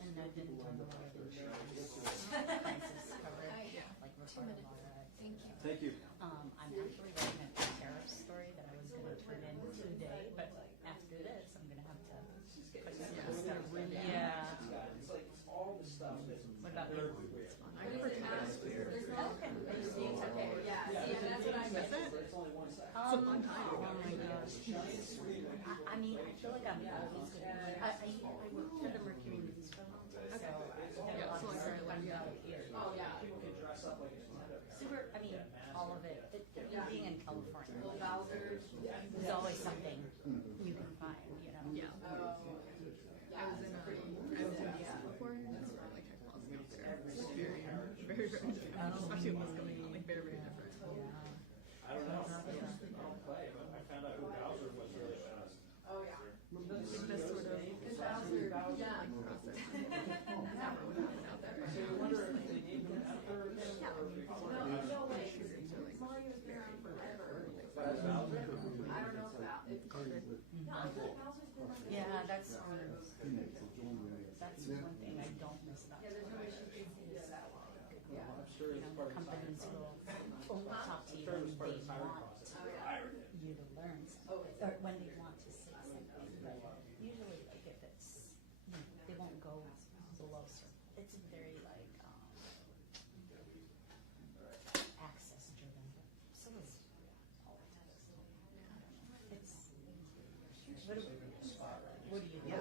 And I didn't talk a lot of insurance crisis coverage, like referral Thank you. Thank you. I'm actually writing a tariff story that I was going to turn in today, but after this, I'm going to have to put some stuff. Yeah. It's like all the stuff that. What about you? I never Okay. Okay. Yeah. It's only one side. Oh my gosh. I mean, I feel like I'm always good. I work for the Mercury News Film, so I have a lot of stuff comes out here. Oh, yeah. People can dress up like it's not a. Super, I mean, all of it. Being in California, there's always something you can find, you know? Yeah. I was in India before, and that's where like tech laws out there. It's very, very, very different. Especially what's going on, like very, very different. I don't know. I don't play, but one thing I don't miss about it. Companies will only talk to you when they want you to learn something, or when they want to say something. But usually, like if it's, they won't go below certain. It's very like access driven. So it's politics. It's what do you do?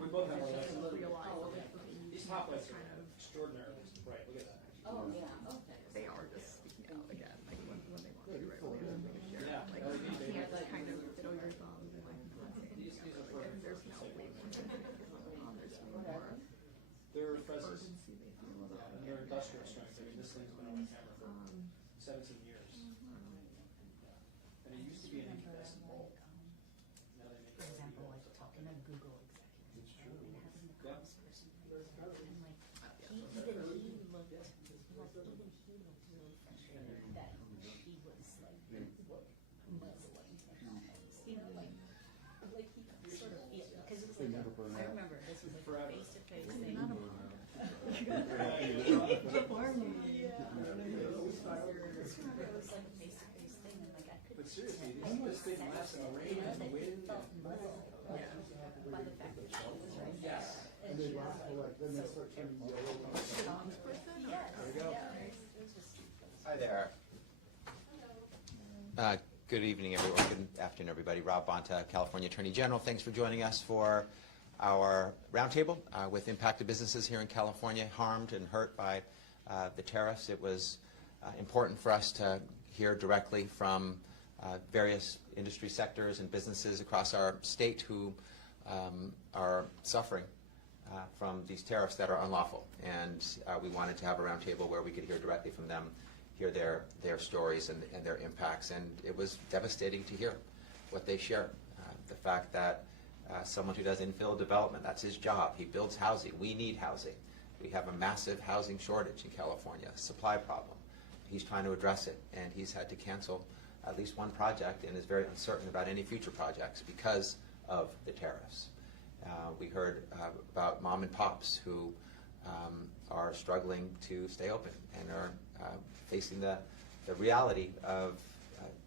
We both have our lessons. These top lights are extraordinarily bright. Look at that. Oh yeah. Okay. They are just speaking out again, like when they want to, right? When they want to share. Yeah. Like you can't like kind of fiddle your thumbs and like not say anything else. Like there's no way for them to there's way more They're freshes. urgency they feel about it. They're industrial strength. I mean, this thing's been on the camera for 17 years. And it used to be an incandescent bulb. Now they make For example, like talking to Google executives, right, and having the comms person, right, and like he looked really frustrated that he was like muzzling technologies, you know, like he could sort of feel, because it was like, I remember this was like a face-to-face thing. It was like a face-to-face thing, and like I could. But seriously, this thing lasts in the rain and the wind. Felt muzzled by the fact that she was right there. Yes. And they last for like, then they start turning yellow. Yes. There we go. Yeah, it was just. Hi there. Good evening, everyone. Good afternoon, everybody. Rob Bonta, California Attorney General. Thanks for joining us for our roundtable with impacted businesses here in California, harmed and hurt by the tariffs. It was important for us to hear directly from various industry sectors and businesses across our state who are suffering from these tariffs that are unlawful. And we wanted to have a roundtable where we could hear directly from them, hear their stories and their impacts. And it was devastating to hear what they share. The fact that someone who does infill development, that's his job. He builds housing. We need housing. We have a massive housing shortage in California, supply problem. He's trying to address it, and he's had to cancel at least one project and is very uncertain about any future projects because of the tariffs. We heard about mom and pops who are struggling to stay open and are facing the reality of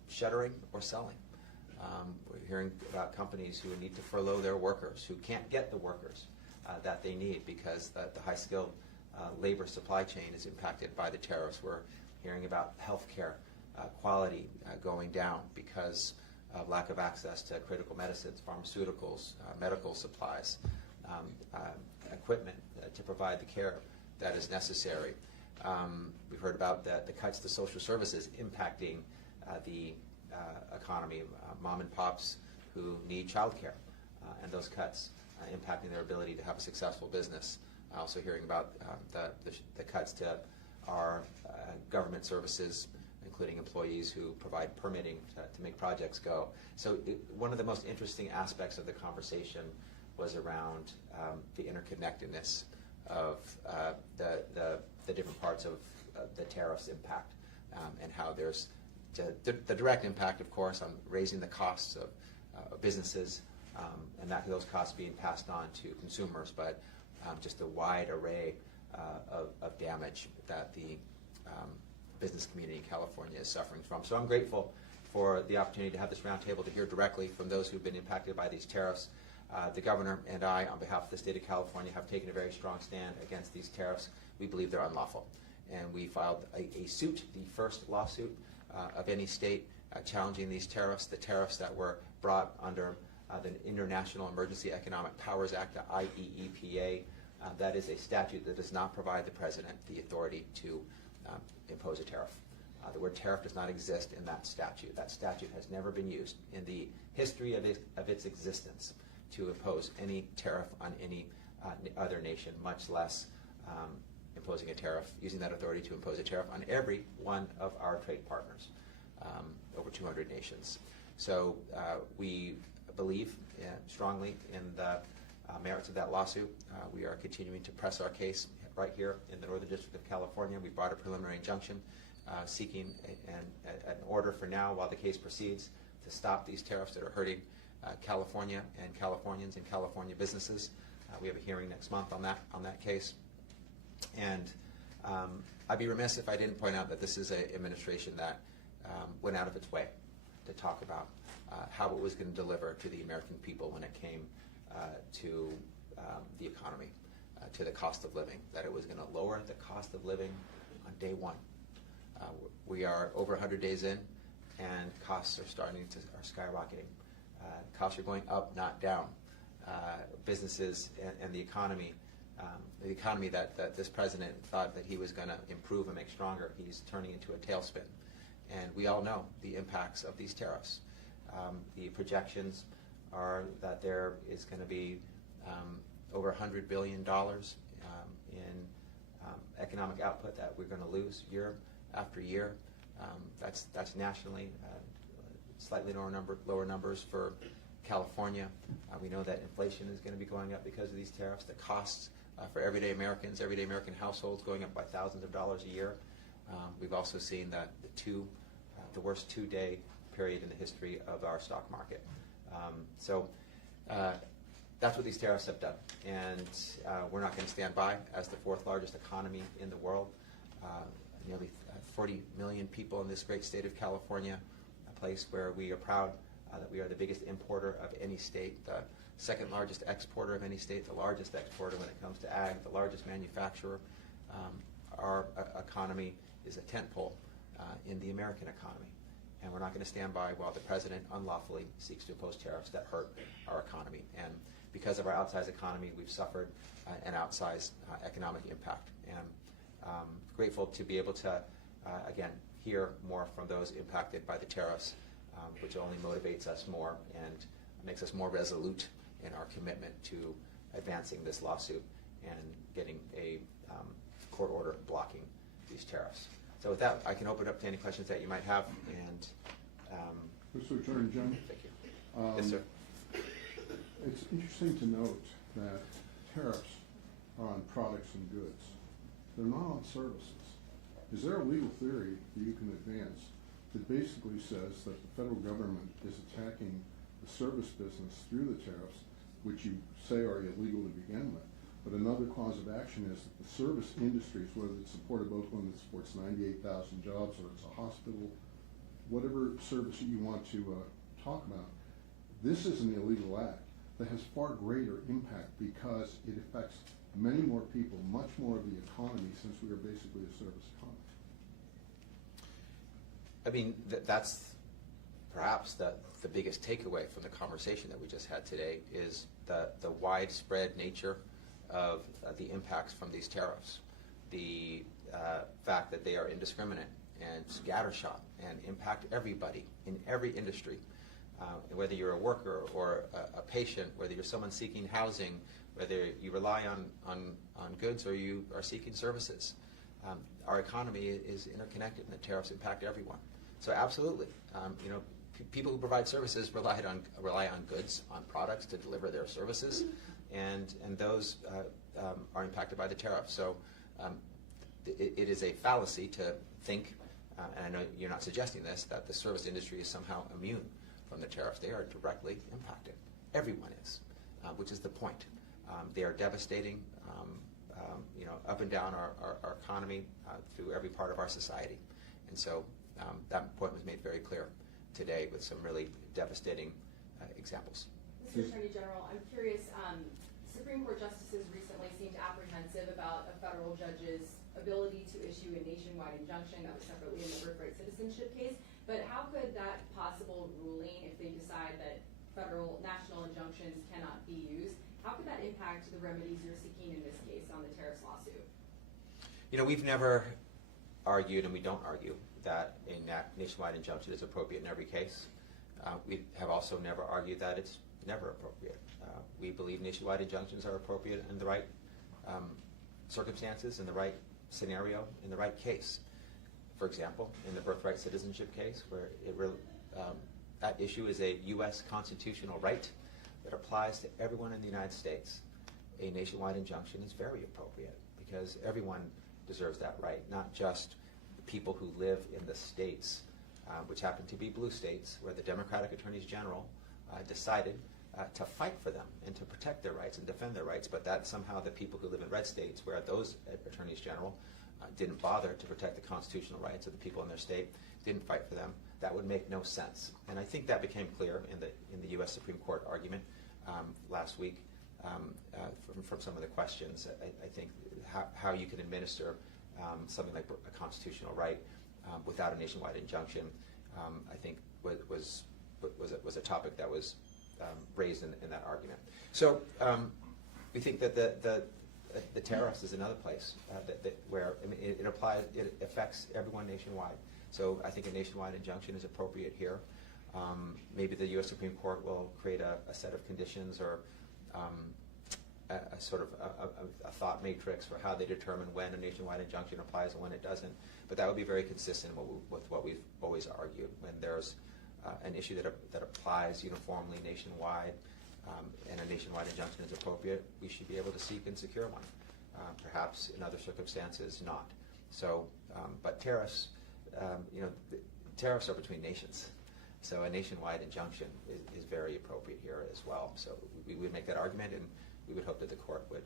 shuttering or selling. We're hearing about companies who need to furlough their workers, who can't get the workers that they need because the high-skilled labor supply chain is impacted by the tariffs. We're hearing about healthcare quality going down because of lack of access to critical medicines, pharmaceuticals, medical supplies, equipment to provide the care that is necessary. We've heard about the cuts to social services impacting the economy, mom and pops who need childcare, and those cuts impacting their ability to have a successful business. Also hearing about the cuts to our government services, including employees who provide permitting to make projects go. So one of the most interesting aspects of the conversation was around the interconnectedness of the different parts of the tariffs impact and how there's the direct impact, of course, on raising the costs of businesses and those costs being passed on to consumers, but just a wide array of damage that the business community in California is suffering from. So I'm grateful for the opportunity to have this roundtable to hear directly from those who've been impacted by these tariffs. The governor and I, on behalf of the state of California, have taken a very strong stand against these tariffs. We believe they're unlawful. And we filed a suit, the first lawsuit of any state challenging these tariffs, the tariffs that were brought under the International Emergency Economic Powers Act, the IEEPA. That is a statute that does not provide the president the authority to impose a tariff. The word tariff does not exist in that statute. That statute has never been used in the history of its existence to impose any tariff on any other nation, much less imposing a tariff, using that authority to impose a tariff on every one of our trade partners, over 200 nations. So we believe strongly in the merits of that lawsuit. We are continuing to press our case right here in the Northern District of California. We brought a preliminary injunction seeking an order for now while the case proceeds to stop these tariffs that are hurting California and Californians and California businesses. We have a hearing next month on that case. And I'd be remiss if I didn't point out that this is an administration that went out of its way to talk about how it was going to deliver to the American people when it came to the economy, to the cost of living, that it was going to lower the cost of living on day one. We are over 100 days in, and costs are skyrocketing. Costs are going up, not down. Businesses and the economy that this president thought that he was going to improve and make stronger, he's turning into a tailspin. And we all know the impacts of these tariffs. The projections are that there is going to be over $100 billion in economic output that we're going to lose year after year. That's nationally. Slightly lower numbers for California. We know that inflation is going to be going up because of these tariffs. The costs for everyday American households going up by thousands of dollars a year. We've also seen that the worst two-day period in the history of our stock market. So that's what these tariffs have done. And we're not going to stand by as the fourth largest economy in the world. Nearly 40 million people in this great state of California, a place where we are proud that we are the biggest importer of any state, the second largest exporter of any state, the largest exporter when it comes to ag, the largest manufacturer. Our economy is a tentpole in the American economy. And we're not going to stand by while the president unlawfully seeks to impose tariffs that hurt our economy. And because of our outsized economy, we've suffered an outsized economic impact. And grateful to be able to, again, hear more from those impacted by the tariffs, which only motivates us more and makes us more resolute in our commitment to advancing this lawsuit and getting a court order blocking these tariffs. So with that, I can open it up to any questions that you might have. And Mr. Attorney General. Thank you. Yes, sir. It's interesting to note that tariffs are on products and goods. They're not on services. Is there a legal theory that you can advance that basically says that the federal government is attacking the service business through the tariffs, which you say are illegal to begin with, but another cause of action is that the service industries, whether it's a Port of Oakland that supports 98,000 jobs or it's a hospital, whatever service you want to talk about, this is an illegal act that has far greater impact because it affects many more people, much more of the economy, since we are basically a service economy. I mean, that's perhaps the biggest takeaway from the conversation that we just had today is the widespread nature of the impacts from these tariffs. The fact that they are indiscriminate and scattershot and impact everybody in every industry, whether you're a worker or a patient, whether you're someone seeking housing, whether you rely on goods or you are seeking services. Our economy is interconnected, and the tariffs impact everyone. So absolutely, people who provide services rely on goods, on products to deliver their services, and those are impacted by the tariffs. So it is a fallacy to think, and I know you're not suggesting this, that the service industry is somehow immune from the tariffs. They are directly impacted. Everyone is, which is the point. They are devastating, up and down our economy through every part of our society. And so that point was made very clear today with some really devastating examples. Mr. Attorney General, I'm curious, Supreme Court justices recently seemed apprehensive about a federal judge's ability to issue a nationwide injunction that was separately in the birthright citizenship case. But how could that possible ruling, if they decide that national injunctions cannot be used, how could that impact the remedies you're seeking in this case on the tariffs lawsuit? We've never argued, and we don't argue, that a nationwide injunction is appropriate in every case. We have also never argued that it's never appropriate. We believe nationwide injunctions are appropriate in the right circumstances, in the right scenario, in the right case. For example, in the birthright citizenship case, where it really, at issue is a U.S. constitutional right that applies to everyone in the United States. A nationwide injunction is very appropriate because everyone deserves that right, not just the people who live in the states, which happen to be blue states, where the Democratic Attorneys General decided to fight for them and to protect their rights and defend their rights, but that somehow the people who live in red states, where those Attorneys General didn't bother to protect the constitutional rights of the people in their state, didn't fight for them, that would make no sense. And I think that became clear in the U.S. Supreme Court argument last week from some of the questions. I think how you can administer something like a constitutional right without a nationwide injunction, I think was a topic that was raised in that argument. So we think that the tariffs is another place where it affects everyone nationwide. So I think a nationwide injunction is appropriate here. Maybe the U.S. Supreme Court will create a set of conditions or a sort of a thought matrix for how they determine when a nationwide injunction applies and when it doesn't. But that would be very consistent with what we've always argued. When there's an issue that applies uniformly nationwide and a nationwide injunction is appropriate, we should be able to seek and secure one. Perhaps in other circumstances, not. So, but tariffs, tariffs are between nations. So a nationwide injunction is very appropriate here as well. So we would make that argument, and we would hope that the court would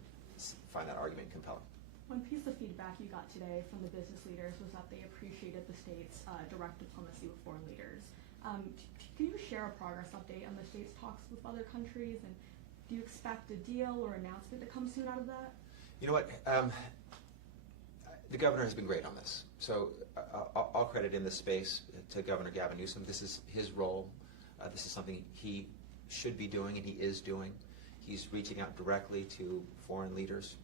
find that argument compelling. One piece of feedback you got today from the business leaders was that they appreciated the state's direct diplomacy with foreign leaders. Can you share a progress update on the state's talks with other countries, and do you expect a deal or announcement to come soon out of that? You know what? The governor has been great on this. So all credit in this space to Governor Gavin Newsom. This is his role. This is something he should be doing, and he is doing. He's reaching out directly to foreign leaders,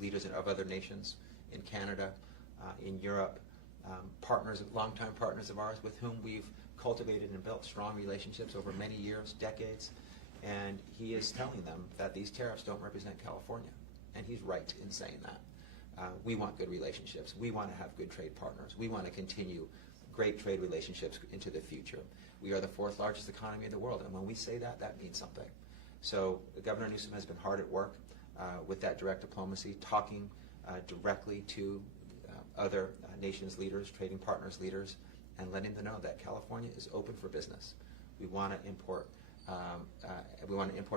leaders of other nations in Canada, in Europe, longtime partners of ours with whom we've cultivated and built strong relationships over many years, decades. And he is telling them that these tariffs don't represent California. And he's right in saying that. We want good relationships. We want to have good trade partners. We want to continue great trade relationships into the future. We are the 4th largest economy in the world, and when we say that, that means something. So Governor Newsom has been hard at work with that direct diplomacy, talking directly to other nations' leaders, trading partners' leaders, and letting them know that California is open for business. We want to import,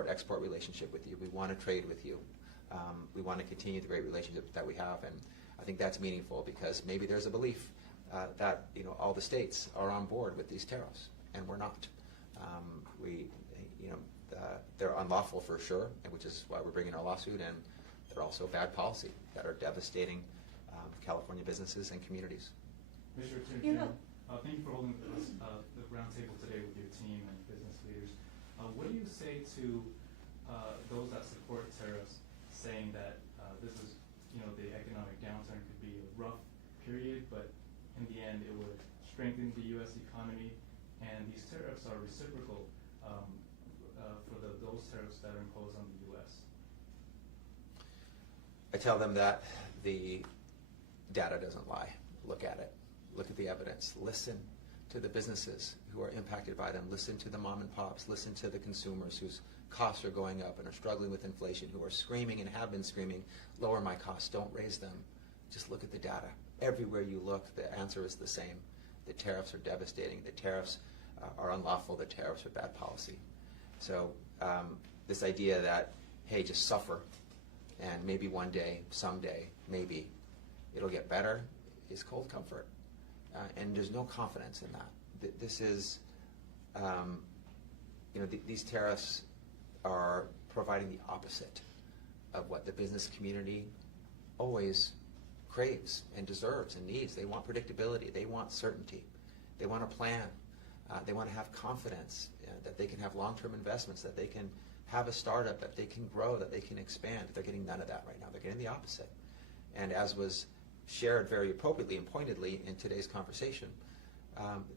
export relationship with you. We want to trade with you. We want to continue the great relationship that we have, and I think that's meaningful because maybe there's a belief that all the states are on board with these tariffs, and we're not. They're unlawful for sure, which is why we're bringing our lawsuit, and they're also bad policy that are devastating California businesses and communities. Mr. Attorney General, thank you for holding the roundtable today with your team and business leaders. What do you say to those that support tariffs, saying that this is, the economic downturn could be a rough period, but in the end it would strengthen the U.S. economy, and these tariffs are reciprocal for those tariffs that are imposed on the U.S.? I tell them that the data doesn't lie. Look at it. Look at the evidence. Listen to the businesses who are impacted by them. Listen to the mom and pops. Listen to the consumers whose costs are going up and are struggling with inflation, who are screaming and have been screaming, lower my costs, don't raise them. Just look at the data. Everywhere you look, the answer is the same. The tariffs are devastating. The tariffs are unlawful. The tariffs are bad policy. So this idea that, hey, just suffer, and maybe one day, someday, maybe, it'll get better, is cold comfort. And there's no confidence in that. This is, these tariffs are providing the opposite of what the business community always craves and deserves and needs. They want predictability. They want certainty. They want a plan. They want to have confidence that they can have long-term investments, that they can have a startup, that they can grow, that they can expand. They're getting none of that right now. They're getting the opposite. And as was shared very appropriately and pointedly in today's conversation,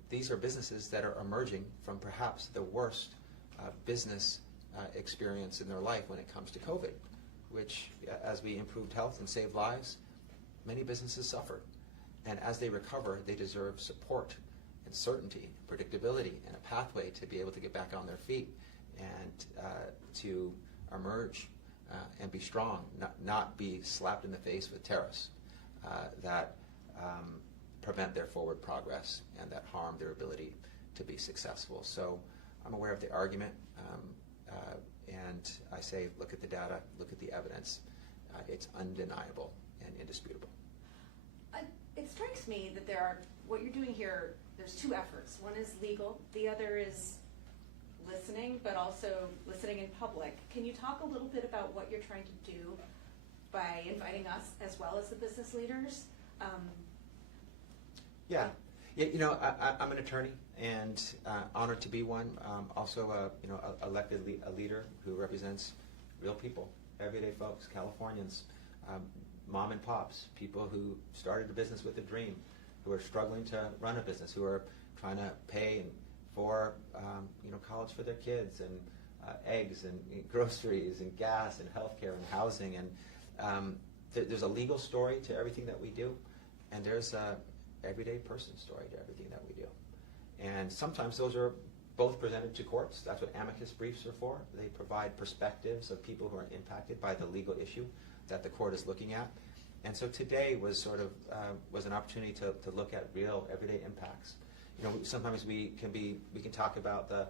these are businesses that are emerging from perhaps the worst business experience in their life when it comes to COVID, which, as we improved health and saved lives, many businesses suffered. And as they recover, they deserve support and certainty, predictability, and a pathway to be able to get back on their feet and to emerge and be strong, not be slapped in the face with tariffs that prevent their forward progress and that harm their ability to be successful. So I'm aware of the argument, and I say look at the data, look at the evidence. It's undeniable and indisputable. It strikes me that what you're doing here, there's two efforts. One is legal, the other is listening, but also listening in public. Can you talk a little bit about what you're trying to do by inviting us as well as the business leaders? Yeah, I'm an attorney and honored to be one. Also, elected a leader who represents real people, everyday folks, Californians, mom and pops, people who started a business with a dream, who are struggling to run a business, who are trying to pay for college for their kids and eggs and groceries and gas and healthcare and housing. And there's a legal story to everything that we do, and there's a everyday person story to everything that we do. And sometimes those are both presented to courts. That's what amicus briefs are for. They provide perspectives of people who are impacted by the legal issue that the court is looking at. And so today was sort of was an opportunity to look at real everyday impacts. Sometimes we can talk about the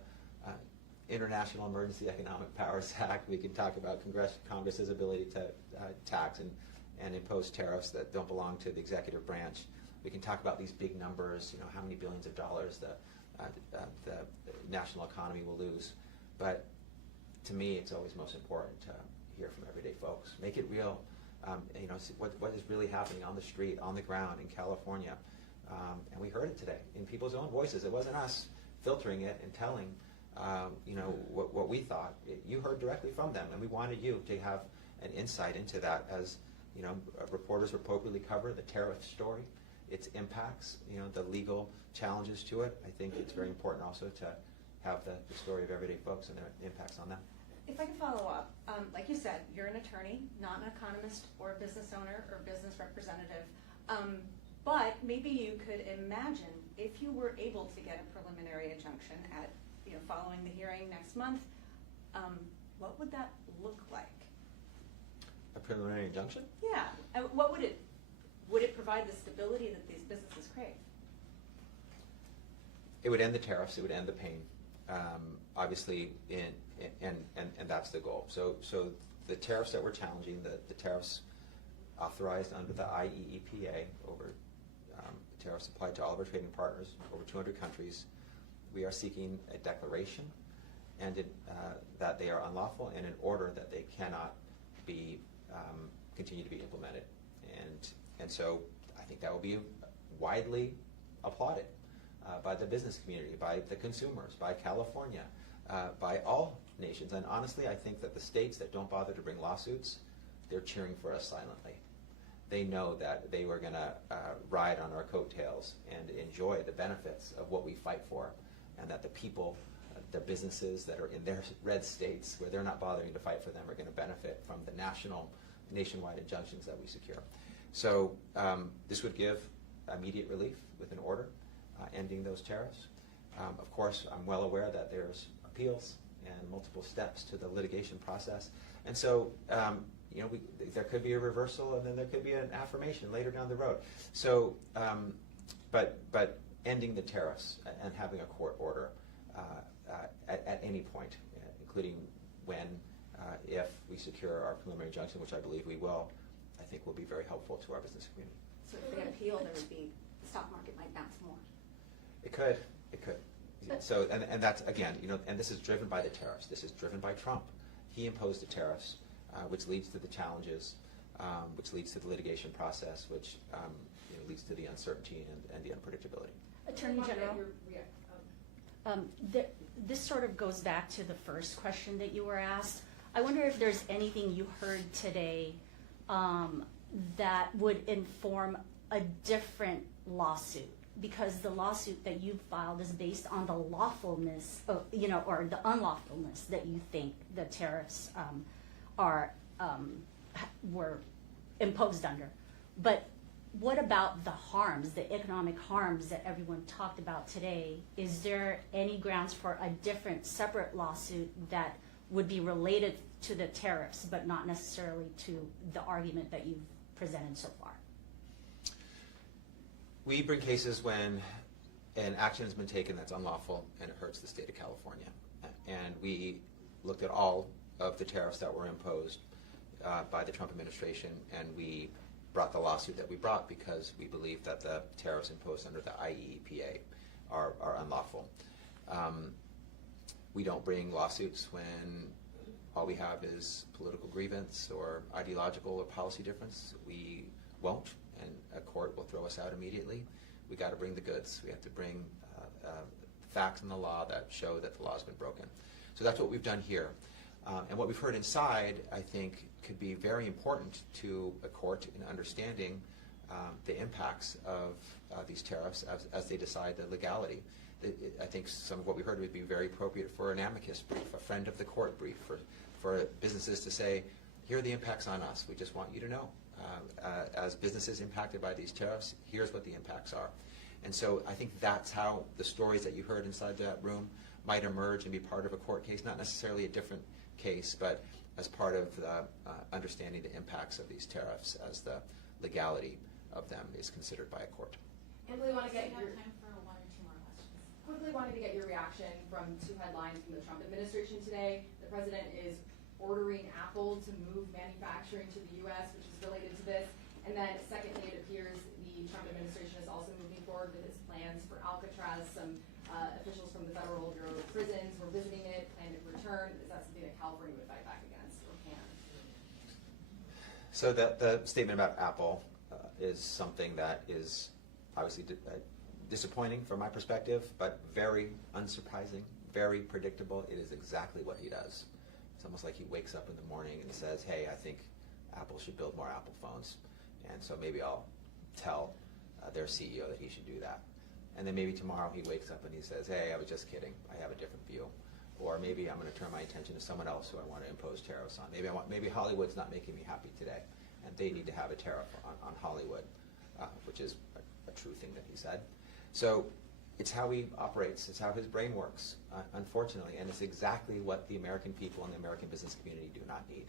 International Emergency Economic Powers Act. We can talk about Congress's ability to tax and impose tariffs that don't belong to the executive branch. We can talk about these big numbers, how many billions of dollars the national economy will lose. But to me, it's always most important to hear from everyday folks. Make it real. See what is really happening on the street, on the ground in California. And we heard it today in people's own voices. It wasn't us filtering it and telling, what we thought. You heard directly from them, and we wanted you to have an insight into that. As reporters appropriately cover the tariff story, its impacts, the legal challenges to it. I think it's very important also to have the story of everyday folks and their impacts on them. If I can follow up, like you said, you're an attorney, not an economist or a business owner or business representative. But maybe you could imagine if you were able to get a preliminary injunction at, following the hearing next month, what would that look like? A preliminary injunction? Yeah. What would it provide the stability that these businesses crave? It would end the tariffs. It would end the pain. Obviously, and that's the goal. So the tariffs that we're challenging, the tariffs authorized under the IEEPA over tariffs applied to all of our trading partners, over 200 countries, we are seeking a declaration and that they are unlawful and an order that they cannot be continue to be implemented. And so I think that will be widely applauded by the business community, by the consumers, by California, by all nations. And honestly, I think that the states that don't bother to bring lawsuits, they're cheering for us silently. They know that they were going to ride on our coattails and enjoy the benefits of what we fight for, and that the people, the businesses that are in their red states where they're not bothering to fight for them are going to benefit from the nationwide injunctions that we secure. So this would give immediate relief with an order ending those tariffs. Of course, I'm well aware that there's appeals and multiple steps to the litigation process. And so there could be a reversal, and then there could be an affirmation later down the road. So, but ending the tariffs and having a court order at any point, including when, if we secure our preliminary injunction, which I believe we will, I think will be very helpful to our business community. So if they appeal, there would be, the stock market might bounce more. It could. So, and that's, again, and this is driven by the tariffs. This is driven by Trump. He imposed the tariffs, which leads to the challenges, which leads to the litigation process, which leads to the uncertainty and the unpredictability. Attorney General, this sort of goes back to the first question that you were asked. I wonder if there's anything you heard today that would inform a different lawsuit, because the lawsuit that you filed is based on the lawfulness, or the unlawfulness that you think the tariffs were imposed under. But what about the harms, the economic harms that everyone talked about today? Is there any grounds for a different, separate lawsuit that would be related to the tariffs, but not necessarily to the argument that you've presented so far? We bring cases when an action has been taken that's unlawful and it hurts the state of California. And we looked at all of the tariffs that were imposed by the Trump administration, and we brought the lawsuit that we brought because we believe that the tariffs imposed under the IEEPA are unlawful. We don't bring lawsuits when all we have is political grievance or ideological or policy difference. We won't, and a court will throw us out immediately. We got to bring the goods. We have to bring facts in the law that show that the law has been broken. So that's what we've done here. And what we've heard inside, I think, could be very important to a court in understanding the impacts of these tariffs as they decide the legality. I think some of what we heard would be very appropriate for an amicus brief, a friend of the court brief, for businesses to say, here are the impacts on us. We just want you to know. As businesses impacted by these tariffs, here's what the impacts are. And so I think that's how the stories that you heard inside that room might emerge and be part of a court case, not necessarily a different case, but as part of the, understanding the impacts of these tariffs as the legality of them is considered by a court. And we want to get your time for one or two more questions. Quickly wanted to get your reaction from two headlines from the Trump administration today. The president is ordering Apple to move manufacturing to the U.S., which is related to this. And then secondly, it appears the Trump administration is also moving forward with its plans for Alcatraz. Some officials from the Federal Bureau of Prisons were visiting it, plan to return. Is that something that California would fight back against or can? So the statement about Apple is something that is obviously disappointing from my perspective, but very unsurprising, very predictable. It is exactly what he does. It's almost like he wakes up in the morning and says, hey, I think Apple should build more Apple phones. And so maybe I'll tell their CEO that he should do that. And then maybe tomorrow he wakes up and he says, hey, I was just kidding. I have a different view. Or maybe I'm going to turn my attention to someone else who I want to impose tariffs on. Maybe Hollywood's not making me happy today, and they need to have a tariff on Hollywood, which is a true thing that he said. So it's how he operates. It's how his brain works, unfortunately. And it's exactly what the American people and the American business community do not need.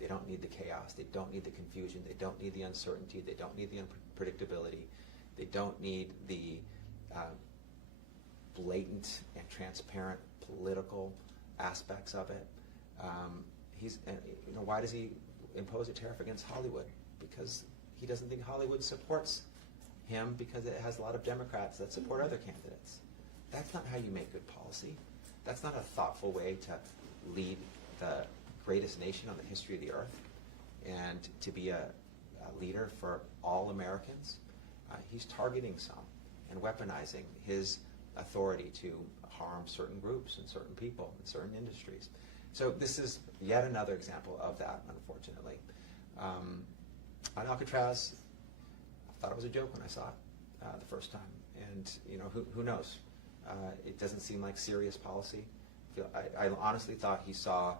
They don't need the chaos. They don't need the confusion. They don't need the uncertainty. They don't need the unpredictability. They don't need the blatant and transparent political aspects of it. Why does he impose a tariff against Hollywood? Because he doesn't think Hollywood supports him, because it has a lot of Democrats that support other candidates. That's not how you make good policy. That's not a thoughtful way to lead the greatest nation on the history of the earth and to be a leader for all Americans. He's targeting some and weaponizing his authority to harm certain groups and certain people in certain industries. So this is yet another example of that, unfortunately. On Alcatraz, I thought it was a joke when I saw it the first time. And who knows? It doesn't seem like serious policy. I honestly thought he saw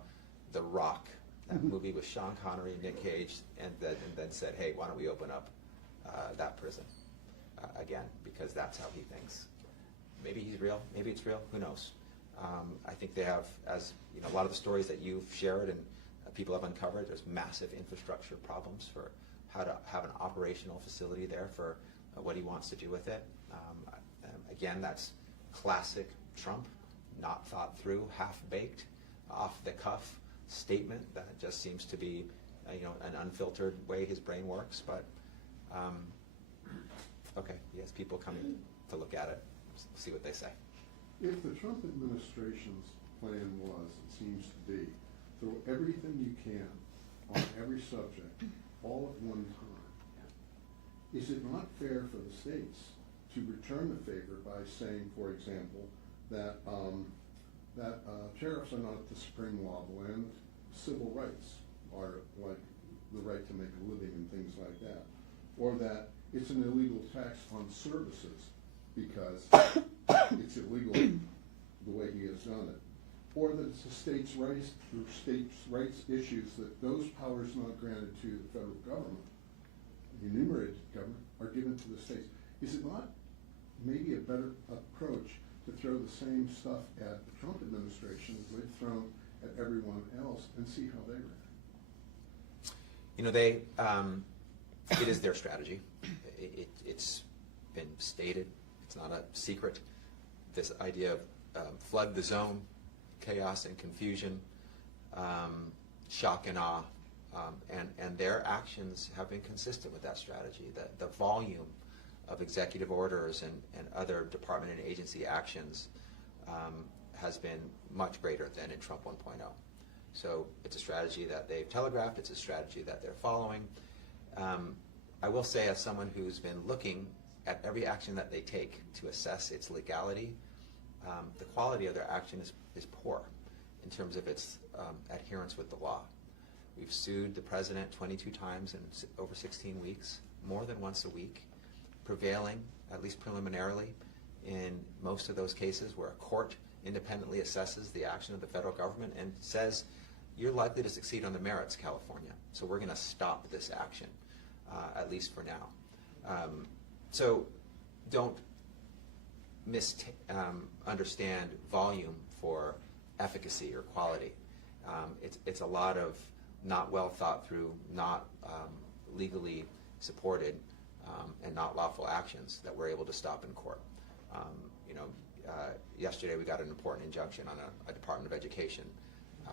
The Rock, that movie with Sean Connery and Nick Cage, and then said, hey, why don't we open up that prison again, because that's how he thinks. Maybe he's real, maybe it's real, who knows? I think they have, as a lot of the stories that you've shared and people have uncovered, there's massive infrastructure problems for how to have an operational facility there for what he wants to do with it. Again, that's classic Trump, not thought through, half-baked, off-the-cuff statement that just seems to be an unfiltered way his brain works. But okay, he has people coming to look at it, see what they say. If the Trump administration's plan was, it seems to be, throw everything you can on every subject all at one time, is it not fair for the states to return the favor by saying, for example, that tariffs are not the supreme law of the land, civil rights are, like the right to make a living and things like that, or that it's an illegal tax on services because it's illegal the way he has done it, or that it's a states' rights issues, that those powers not granted to the federal government, enumerated government are given to the states. Is it not maybe a better approach to throw the same stuff at the Trump administration as they've thrown at everyone else and see how they react? You know, it is their strategy. It's been stated. It's not a secret. This idea of flood the zone, chaos and confusion, shock and awe, and their actions have been consistent with that strategy. The volume of executive orders and other department and agency actions has been much greater than in Trump 1.0. So it's a strategy that they've telegraphed. It's a strategy that they're following. I will say, as someone who's been looking at every action that they take to assess its legality, the quality of their action is poor in terms of its adherence with the law. We've sued the president 22 times in over 16 weeks, more than once a week, prevailing, at least preliminarily, in most of those cases where a court independently assesses the action of the federal government and says, you're likely to succeed on the merits, California, so we're going to stop this action, at least for now. So don't understand volume for efficacy or quality. It's a lot of not well thought through, not legally supported, and not lawful actions that we're able to stop in court. Yesterday we got an important injunction on a Department of Education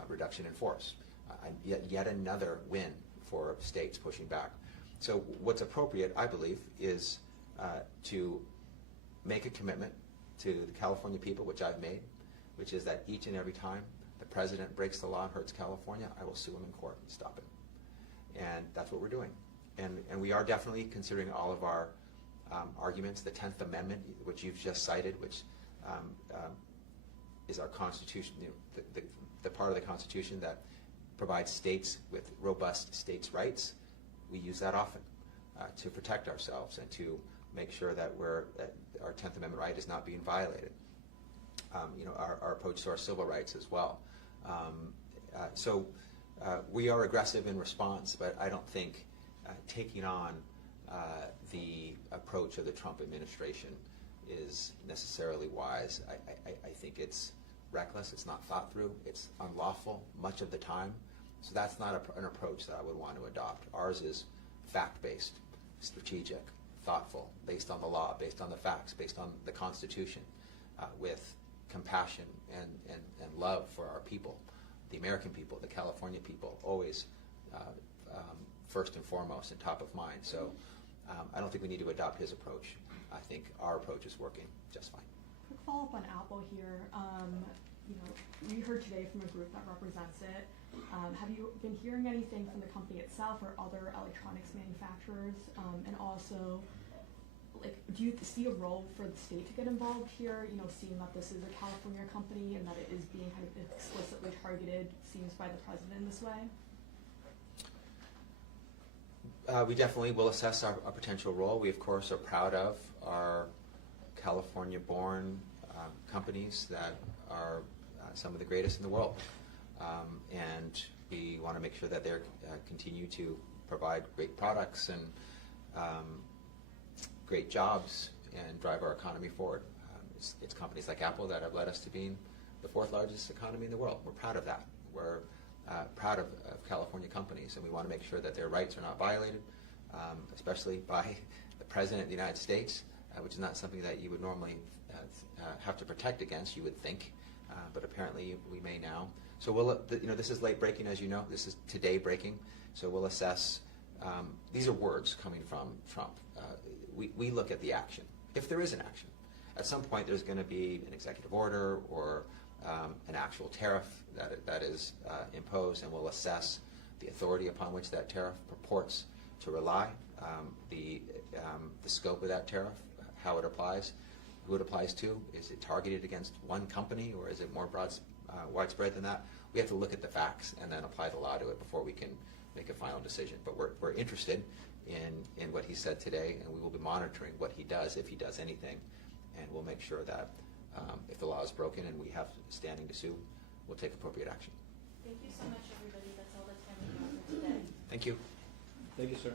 reduction in force. Yet another win for states pushing back. So what's appropriate, I believe, is to make a commitment to the California people, which I've made, which is that each and every time the president breaks the law and hurts California, I will sue him in court and stop him. And that's what we're doing. And we are definitely considering all of our arguments. The 10th Amendment, which you've just cited, which is our Constitution, the part of the Constitution that provides states with robust states' rights. We use that often to protect ourselves and to make sure that our 10th Amendment right is not being violated. Our approach to our civil rights as well. So we are aggressive in response, but I don't think taking on the approach of the Trump administration is necessarily wise. I think it's reckless, it's not thought through, it's unlawful much of the time. So that's not an approach that I would want to adopt. Ours is fact-based, strategic, thoughtful, based on the law, based on the facts, based on the Constitution, with compassion and love for our people, the American people, the California people, always first and foremost and top of mind. So I don't think we need to adopt his approach. I think our approach is working just fine. Quick follow-up on Apple here. We heard today from a group that represents it. Have you been hearing anything from the company itself or other electronics manufacturers? And also, do you see a role for the state to get involved here? Seeing that this is a California company and that it is being kind of explicitly targeted, seems, by the president in this way? We definitely will assess our potential role. We, of course, are proud of our California-born companies that are some of the greatest in the world. And we want to make sure that they continue to provide great products and great jobs and drive our economy forward. It's companies like Apple that have led us to being the 4th largest economy in the world. We're proud of that. We're proud of California companies, and we want to make sure that their rights are not violated, especially by the President of the United States, which is not something that you would normally have to protect against, you would think, but apparently we may now. So we'll, this is late breaking, as you know. This is today breaking. So we'll assess. These are words coming from Trump. We look at the action. If there is an action, at some point there's going to be an executive order or an actual tariff that is imposed, and we'll assess the authority upon which that tariff purports to rely, the scope of that tariff, how it applies, who it applies to. Is it targeted against one company, or is it more widespread than that? We have to look at the facts and then apply the law to it before we can make a final decision. But we're interested in what he said today, and we will be monitoring what he does, if he does anything, and we'll make sure that if the law is broken and we have standing to sue, we'll take appropriate action. Thank you so much, everybody. That's all the time we have for today. Thank you. Thank you, sir.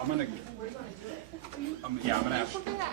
I'm gonna, yeah, I'm gonna ask. Oh.